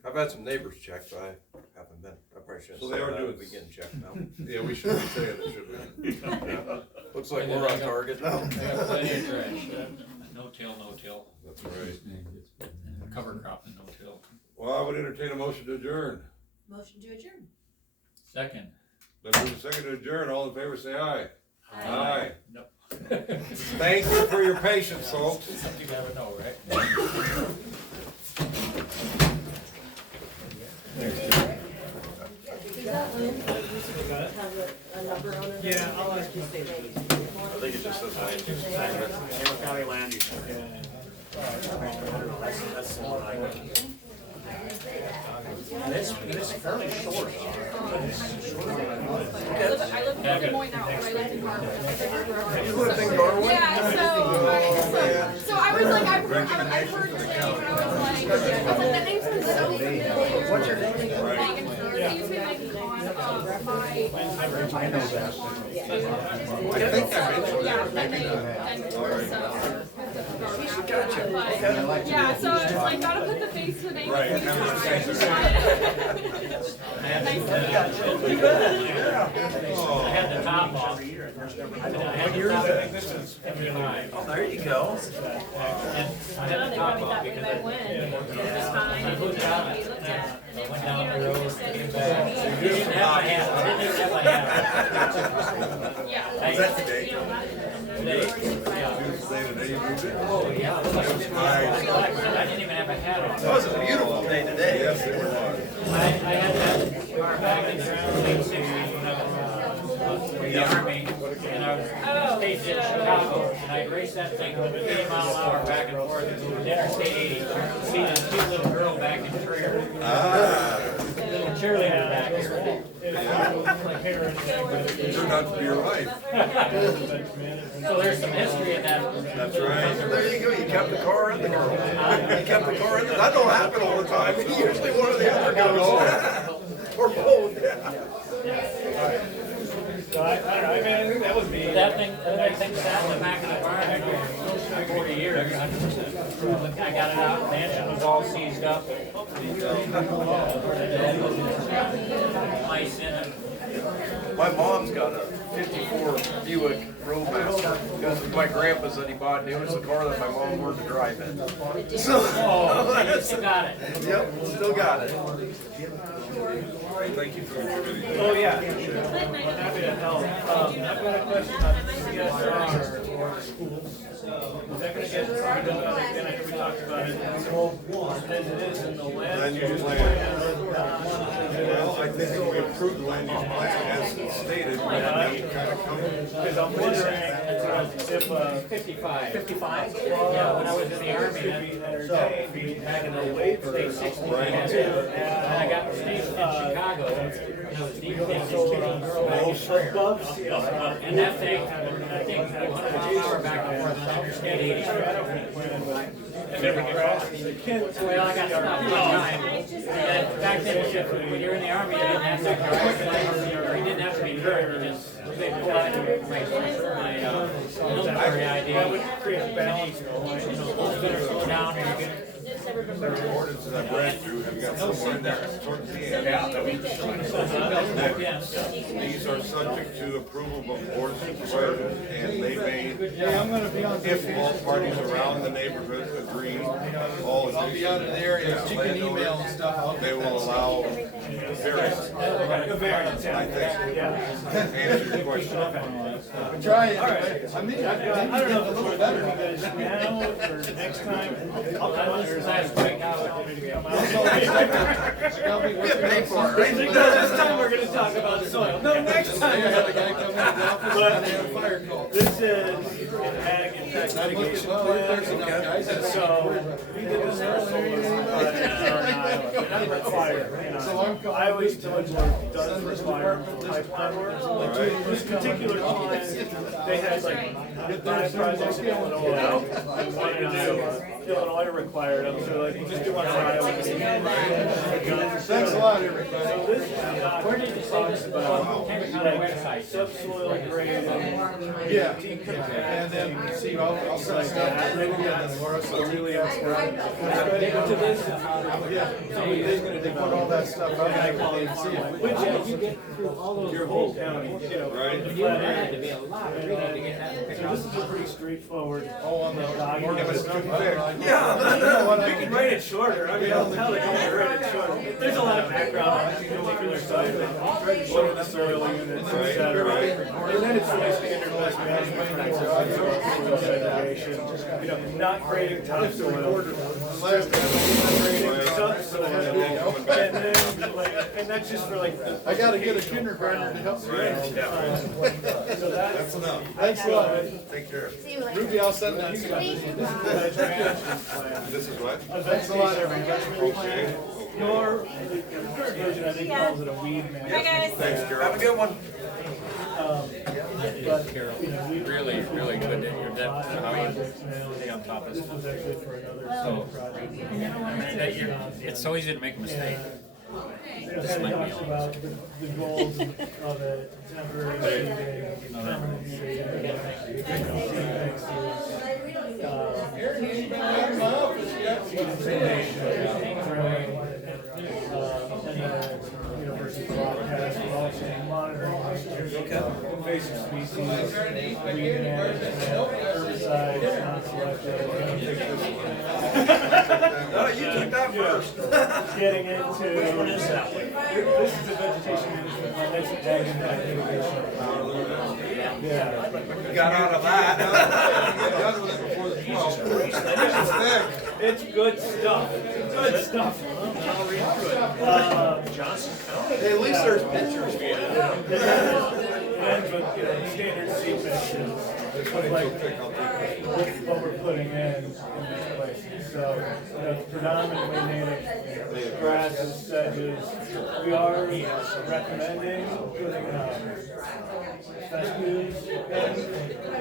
I've had some neighbors check, but I haven't been, I probably shouldn't So say they are that, doing we getting checked now. Yeah, we should be saying it, shouldn't we? Looks like we're on target now. I got plenty of trash, no-till, That's right. cover crop and no-till. Well, I would entertain a motion to adjourn. Motion to adjourn. Second. Then move a second to adjourn, all in favor say aye. Aye. Nope. Thank you for your patience, folks. You gotta know, right? Is that Lynn? Have a number on it? Yeah, I'll ask you. I think it just says land use plan. Tama County Land Use. That's the one I got. And it's fairly short. I live in Des Moines now, but I lived in Garwood. You lived in Garwood? Yeah, so I was like, I've heard the name, and I was like, that name's been so familiar. What's your name? Megan. It used to be Megan on, I know that. yeah, that name, and so. But, yeah, so it's like, gotta put the face to the name. Right. I had the top off. What year is it? This is 55. Oh, there you go. And I had the top off because I looked at it. I went down the road, came back. I didn't have my hat. I didn't have my hat. Yeah. Is that today? Today, yeah. Tuesday today you moved it? Oh, yeah. It was like, I didn't even have a hat on. That was a beautiful day today. Yes, it was. I had that car back in the Army, and I was stationed in Chicago, and I raced that thing 50 mile an hour back and forth to Interstate 80, seeing a cute little girl back in the trailer. Little cheerleader back here. It turned out to be your wife. So there's some history in that. That's right. There you go, you kept the car in the girl. You kept the car in the, that don't happen all the time, usually one or the other goes. Or both, yeah. So I don't know, I mean, I think that would be. That thing sat in the back of the barn for 40 years. I got it out, the engine was all seized up. Mice in it. My mom's got a 54 Buick Roadmaster, because my grandpa said he bought it, it was the car that my mom learned to drive in. So, Oh, you still got it. yep, still got it. Thank you for your video. Oh, yeah. I'm happy to help. I've got a question on CSR or schools. Is that gonna get, again, I know we talked about it, as it is in the land. Land use plan. Well, I think if we approve the land use plan as stated, that would kind of come. Because I'm wondering if, 55. 55? Yeah, when I was in the Army, Back in the waiver. state 60, and I got stationed in Chicago, and I was deep in this cute little girl back in trailer. And that thing, I think, 100 mile an hour back and forth on Interstate 80. And never crashed. The kids. Well, I got stopped one time. And back then, when you're in the Army, you didn't have to drive license, or you didn't have to be current, you just, they provided my military ID. That would create a balance. You better slow down, or you get. There are ordinances I've read through, have got somewhere in there towards the end. These are subject to approval of board of supervisors, and they may, if all parties around the neighborhood agree, all of I'll be out of there, and you can email and stuff. they will allow variance, I think, answer your question. Try it. I mean, I don't know, a little better. Now or next time, I'll come out here. Last week, I was Get paid for it, right? This time we're gonna talk about soil. No, next time. I had a guy come in the office and they had a fire call. this is an ag impact mitigation plan. So we did this for solar project in Iowa. They're not required, you know. Iowa's Utility does require pipeline work. This particular client, they had like 5 projects in Illinois and 1 in Iowa. Illinois required them, so like, just do one in Iowa. Thanks a lot, everybody. So this document talks about like subsoil grading. Yeah, and then, see, I'll send stuff, maybe we got the Laura, so really, that's To this, yeah, so they put all that stuff out, I call it, see it. which you get through all those your whole county, you know, Right. the flat area. So this is a pretty straightforward. Oh, on the document. Yeah, but it's too thick. Yeah, you can write it shorter, I mean, I'll tell you, write it shorter. There's a lot of background on this particular site, what are the soil units, et cetera. And then it's really standard best management practices, soil segregation, you know, not grading topsoil, grading subsoil, and then, like, and that's just for like. I gotta get a kindergartner to help me. So that's enough. Thanks a lot. Take care. See you later. Ruby, I'll send that This is stuff. the veg management plan. This is what? A vegetation management plan. Okay. Your, the current version, I think, calls it a weed management. Hi, guys. Thanks, Carol. Have a good one. But, you know, we. Really good that you're Projects how now. you stay on top of This stuff. was actually for another So, solar project. that you're, it's so easy to make a mistake. It kind of talks about the goals of it, temporary shading, permanent shading. Versus broadcast, we're also monitoring invasive species, weed management, herbicides, non-selective. No, you took that first. Getting into. What is that one? This is the vegetation management, that's an ag impact mitigation. Yeah. We got out of that. Done with it before the 12. It's good stuff, good stuff. Johnson County. Hey, at least there's pictures. And with, you know, standard seed mixes, like what we're putting in these places. So, you know, predominantly native grasses, sedges. We are recommending putting fescues in, you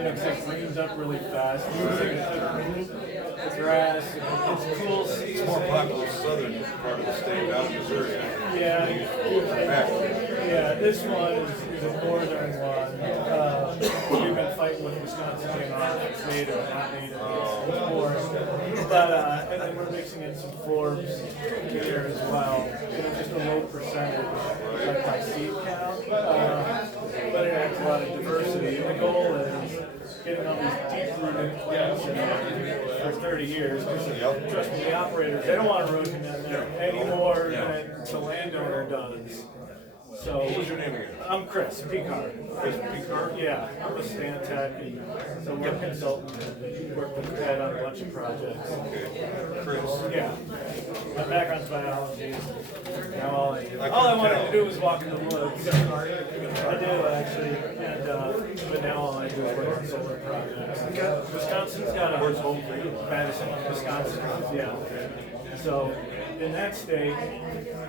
know, because it greens up really fast. The grass, it's cool season. It's more popular southern part of the state, out of Missouri. Yeah, yeah, this one is a northern one. We've been fighting with Wisconsin being on it's native or not native before. But, and then we're mixing in some Forbes here as well. You know, just a low percentage, like by seed count. But it adds a lot of diversity. And the goal is getting all these deep-rooted plants in there for 30 years. Because trust me, the operators, they don't want erosion in there any more than the landowner does. So, What was your name again? I'm Chris Picard. Chris Picard? Yeah, I'm a stand tech and so we're a consultant and work with Ted on a bunch of projects. Okay. Chris. Yeah. My background's biology. Now all I wanted to do was walk in the woods. I do actually, and but now all I do is work on solar projects. Wisconsin's got a Where's home for you? Madison, Wisconsin, yeah. So in that state,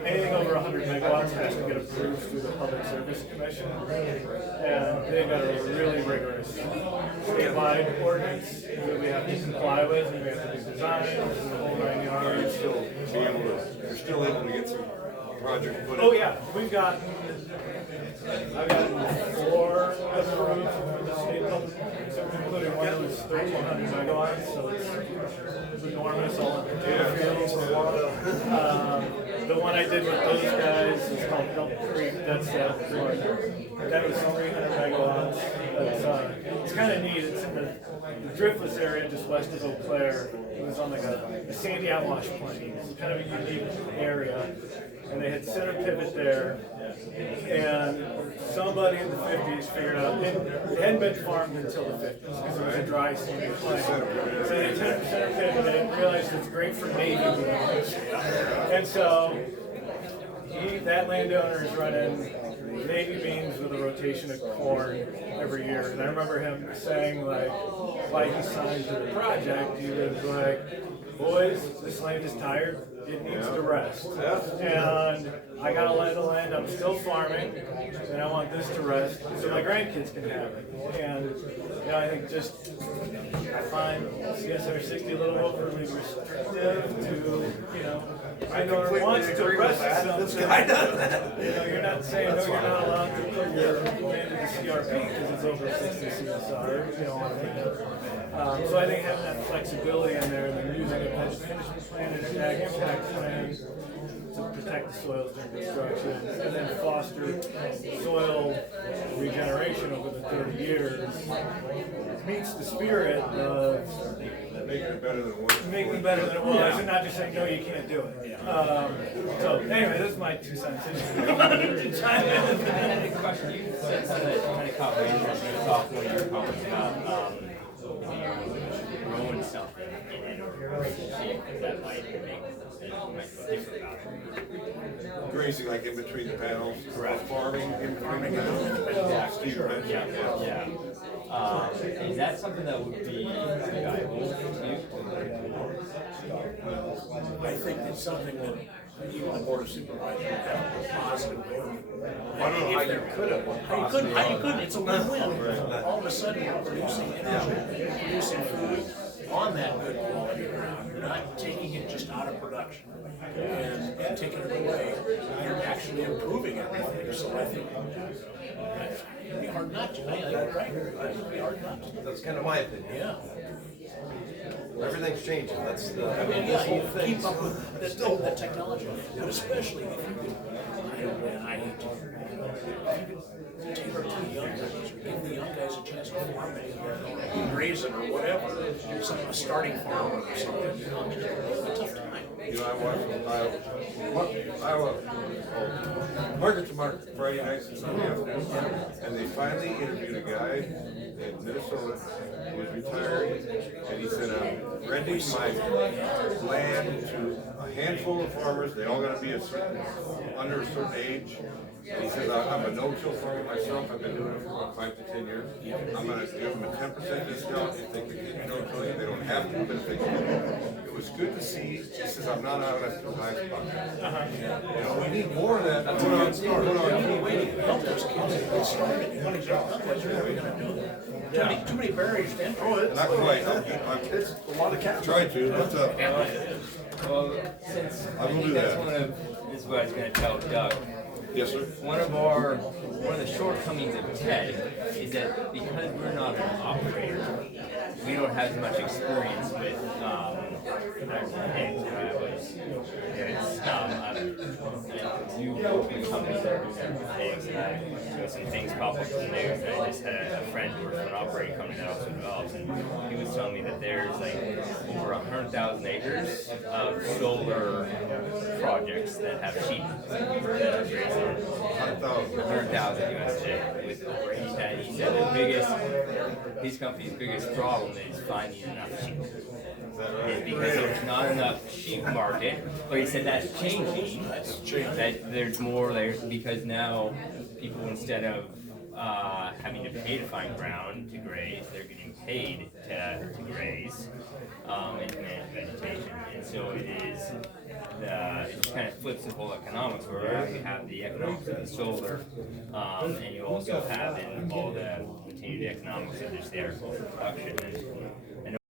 anything over 100 megawatts has to get approved through the Public Service Commission. And they've got a really rigorous statewide ordinance that we have to comply with, and we have to do design, and the whole 9 yards. You're still able to get some project put in? Oh yeah, I've gotten 4 approved from the state public, including one that was 1,300 megawatts, so it's enormous, all in the the one I did with those guys is called Elk Creek, that's that was 300 megawatts. It's kind of neat, it's in the driftless area just west of Eau Claire. It was on like a sandy outwash plain, it's kind of a unique area. And they had center pivot there, and somebody in the 50s figured out, it hadn't been farmed until the 50s, because it was a dry sandy plain. So they took center pivot and realized it's great for navy beans. And so, that landowner is running navy beans with with a rotation of corn every year. And I remember him saying, like, why he signed to the project, he was like, boys, this land is tired, it needs to rest. And I got a lot of land, I'm still farming, and I want this to rest so my grandkids can have it. And, you know, I think just, I find CSR 60 a little overly restrictive to, you know, I know it wants to rest something. You know, you're not saying, no, you're not allowed to put your land into CRP because it's over 60 CSR, you know what I mean? So I think having that flexibility in there and then using a management plan and an ag impact plan to protect the soils during construction and then foster soil regeneration over the 30 years meets the spirit of Making it better than it was. making it better than it was and not just saying, no, you can't do it. So anyway, this is my 2 cents. Question, you said something that kind of caught my interest when you talked when you were talking about, growing something in a relationship that might make different about it. Grazing like in between the panels. Correct. Farming in between the panels. Steve mentioned. Yeah. Is that something that would be valuable to you? I think it's something that even the board of supervisors would have a positive vote. I don't know how you could have. How you couldn't, it's a win-win. All of a sudden, you're producing energy, producing food on that good quality ground. You're not taking it just out of production and taking it away. You're actually improving everything. So I think it'd be hard not to. I think you're right. It'd be hard not to. That's kind of my opinion. Yeah. Everything's changing, that's the, I mean, this yeah, whole you thing. keep up with the technology, but especially if you could, I hate to, if you could tailor to the young guys, or give the young guys a chance to farm it, raise it or whatever, a starting farm or something, you know, it's a tough time. You know, I watched Iowa, market to market, Friday nights and Sunday afternoons, and they finally interviewed a guy in Minnesota who was retired, and he said, I'm renting my land to a handful of farmers, they all gotta be under a certain age. And he says, I'm a no-till farmer myself, I've been doing it for about 5 to 10 years. I'm gonna give them a 10% discount if they can no-till, they don't have to, but if they can. It was good to see, he says, I'm not out of the high spot. You know, we need more of that. That's what I'm starting. Help those kids get started, you want to jump up, what are we gonna do? Too many barriers to entry. Not quite. It's a lot of cats. Try to, what's up? Well, since I will do that's that. this is what I was going to tell Doug. Yes, sir. One of the shortcomings of TED is that because we're not an operator, we don't have as much experience with you open companies that are doing things, and some things pop up in the news. And I just had a friend who works for an operating company that also develops, and he was telling me that there's like over 100,000 acres of solar projects that have sheep that are grazing. 100,000 USD. He said the biggest, his company's biggest problem is finding enough sheep. Is because there's not enough sheep market, but he said that's changing. That there's more there because now people, instead of having to pay to find ground to graze, they're getting paid to graze and to manage vegetation. And so it just kind of flips the whole economics, where you have the economics of the solar, and you also have in all the continued economics of just the agricultural production. And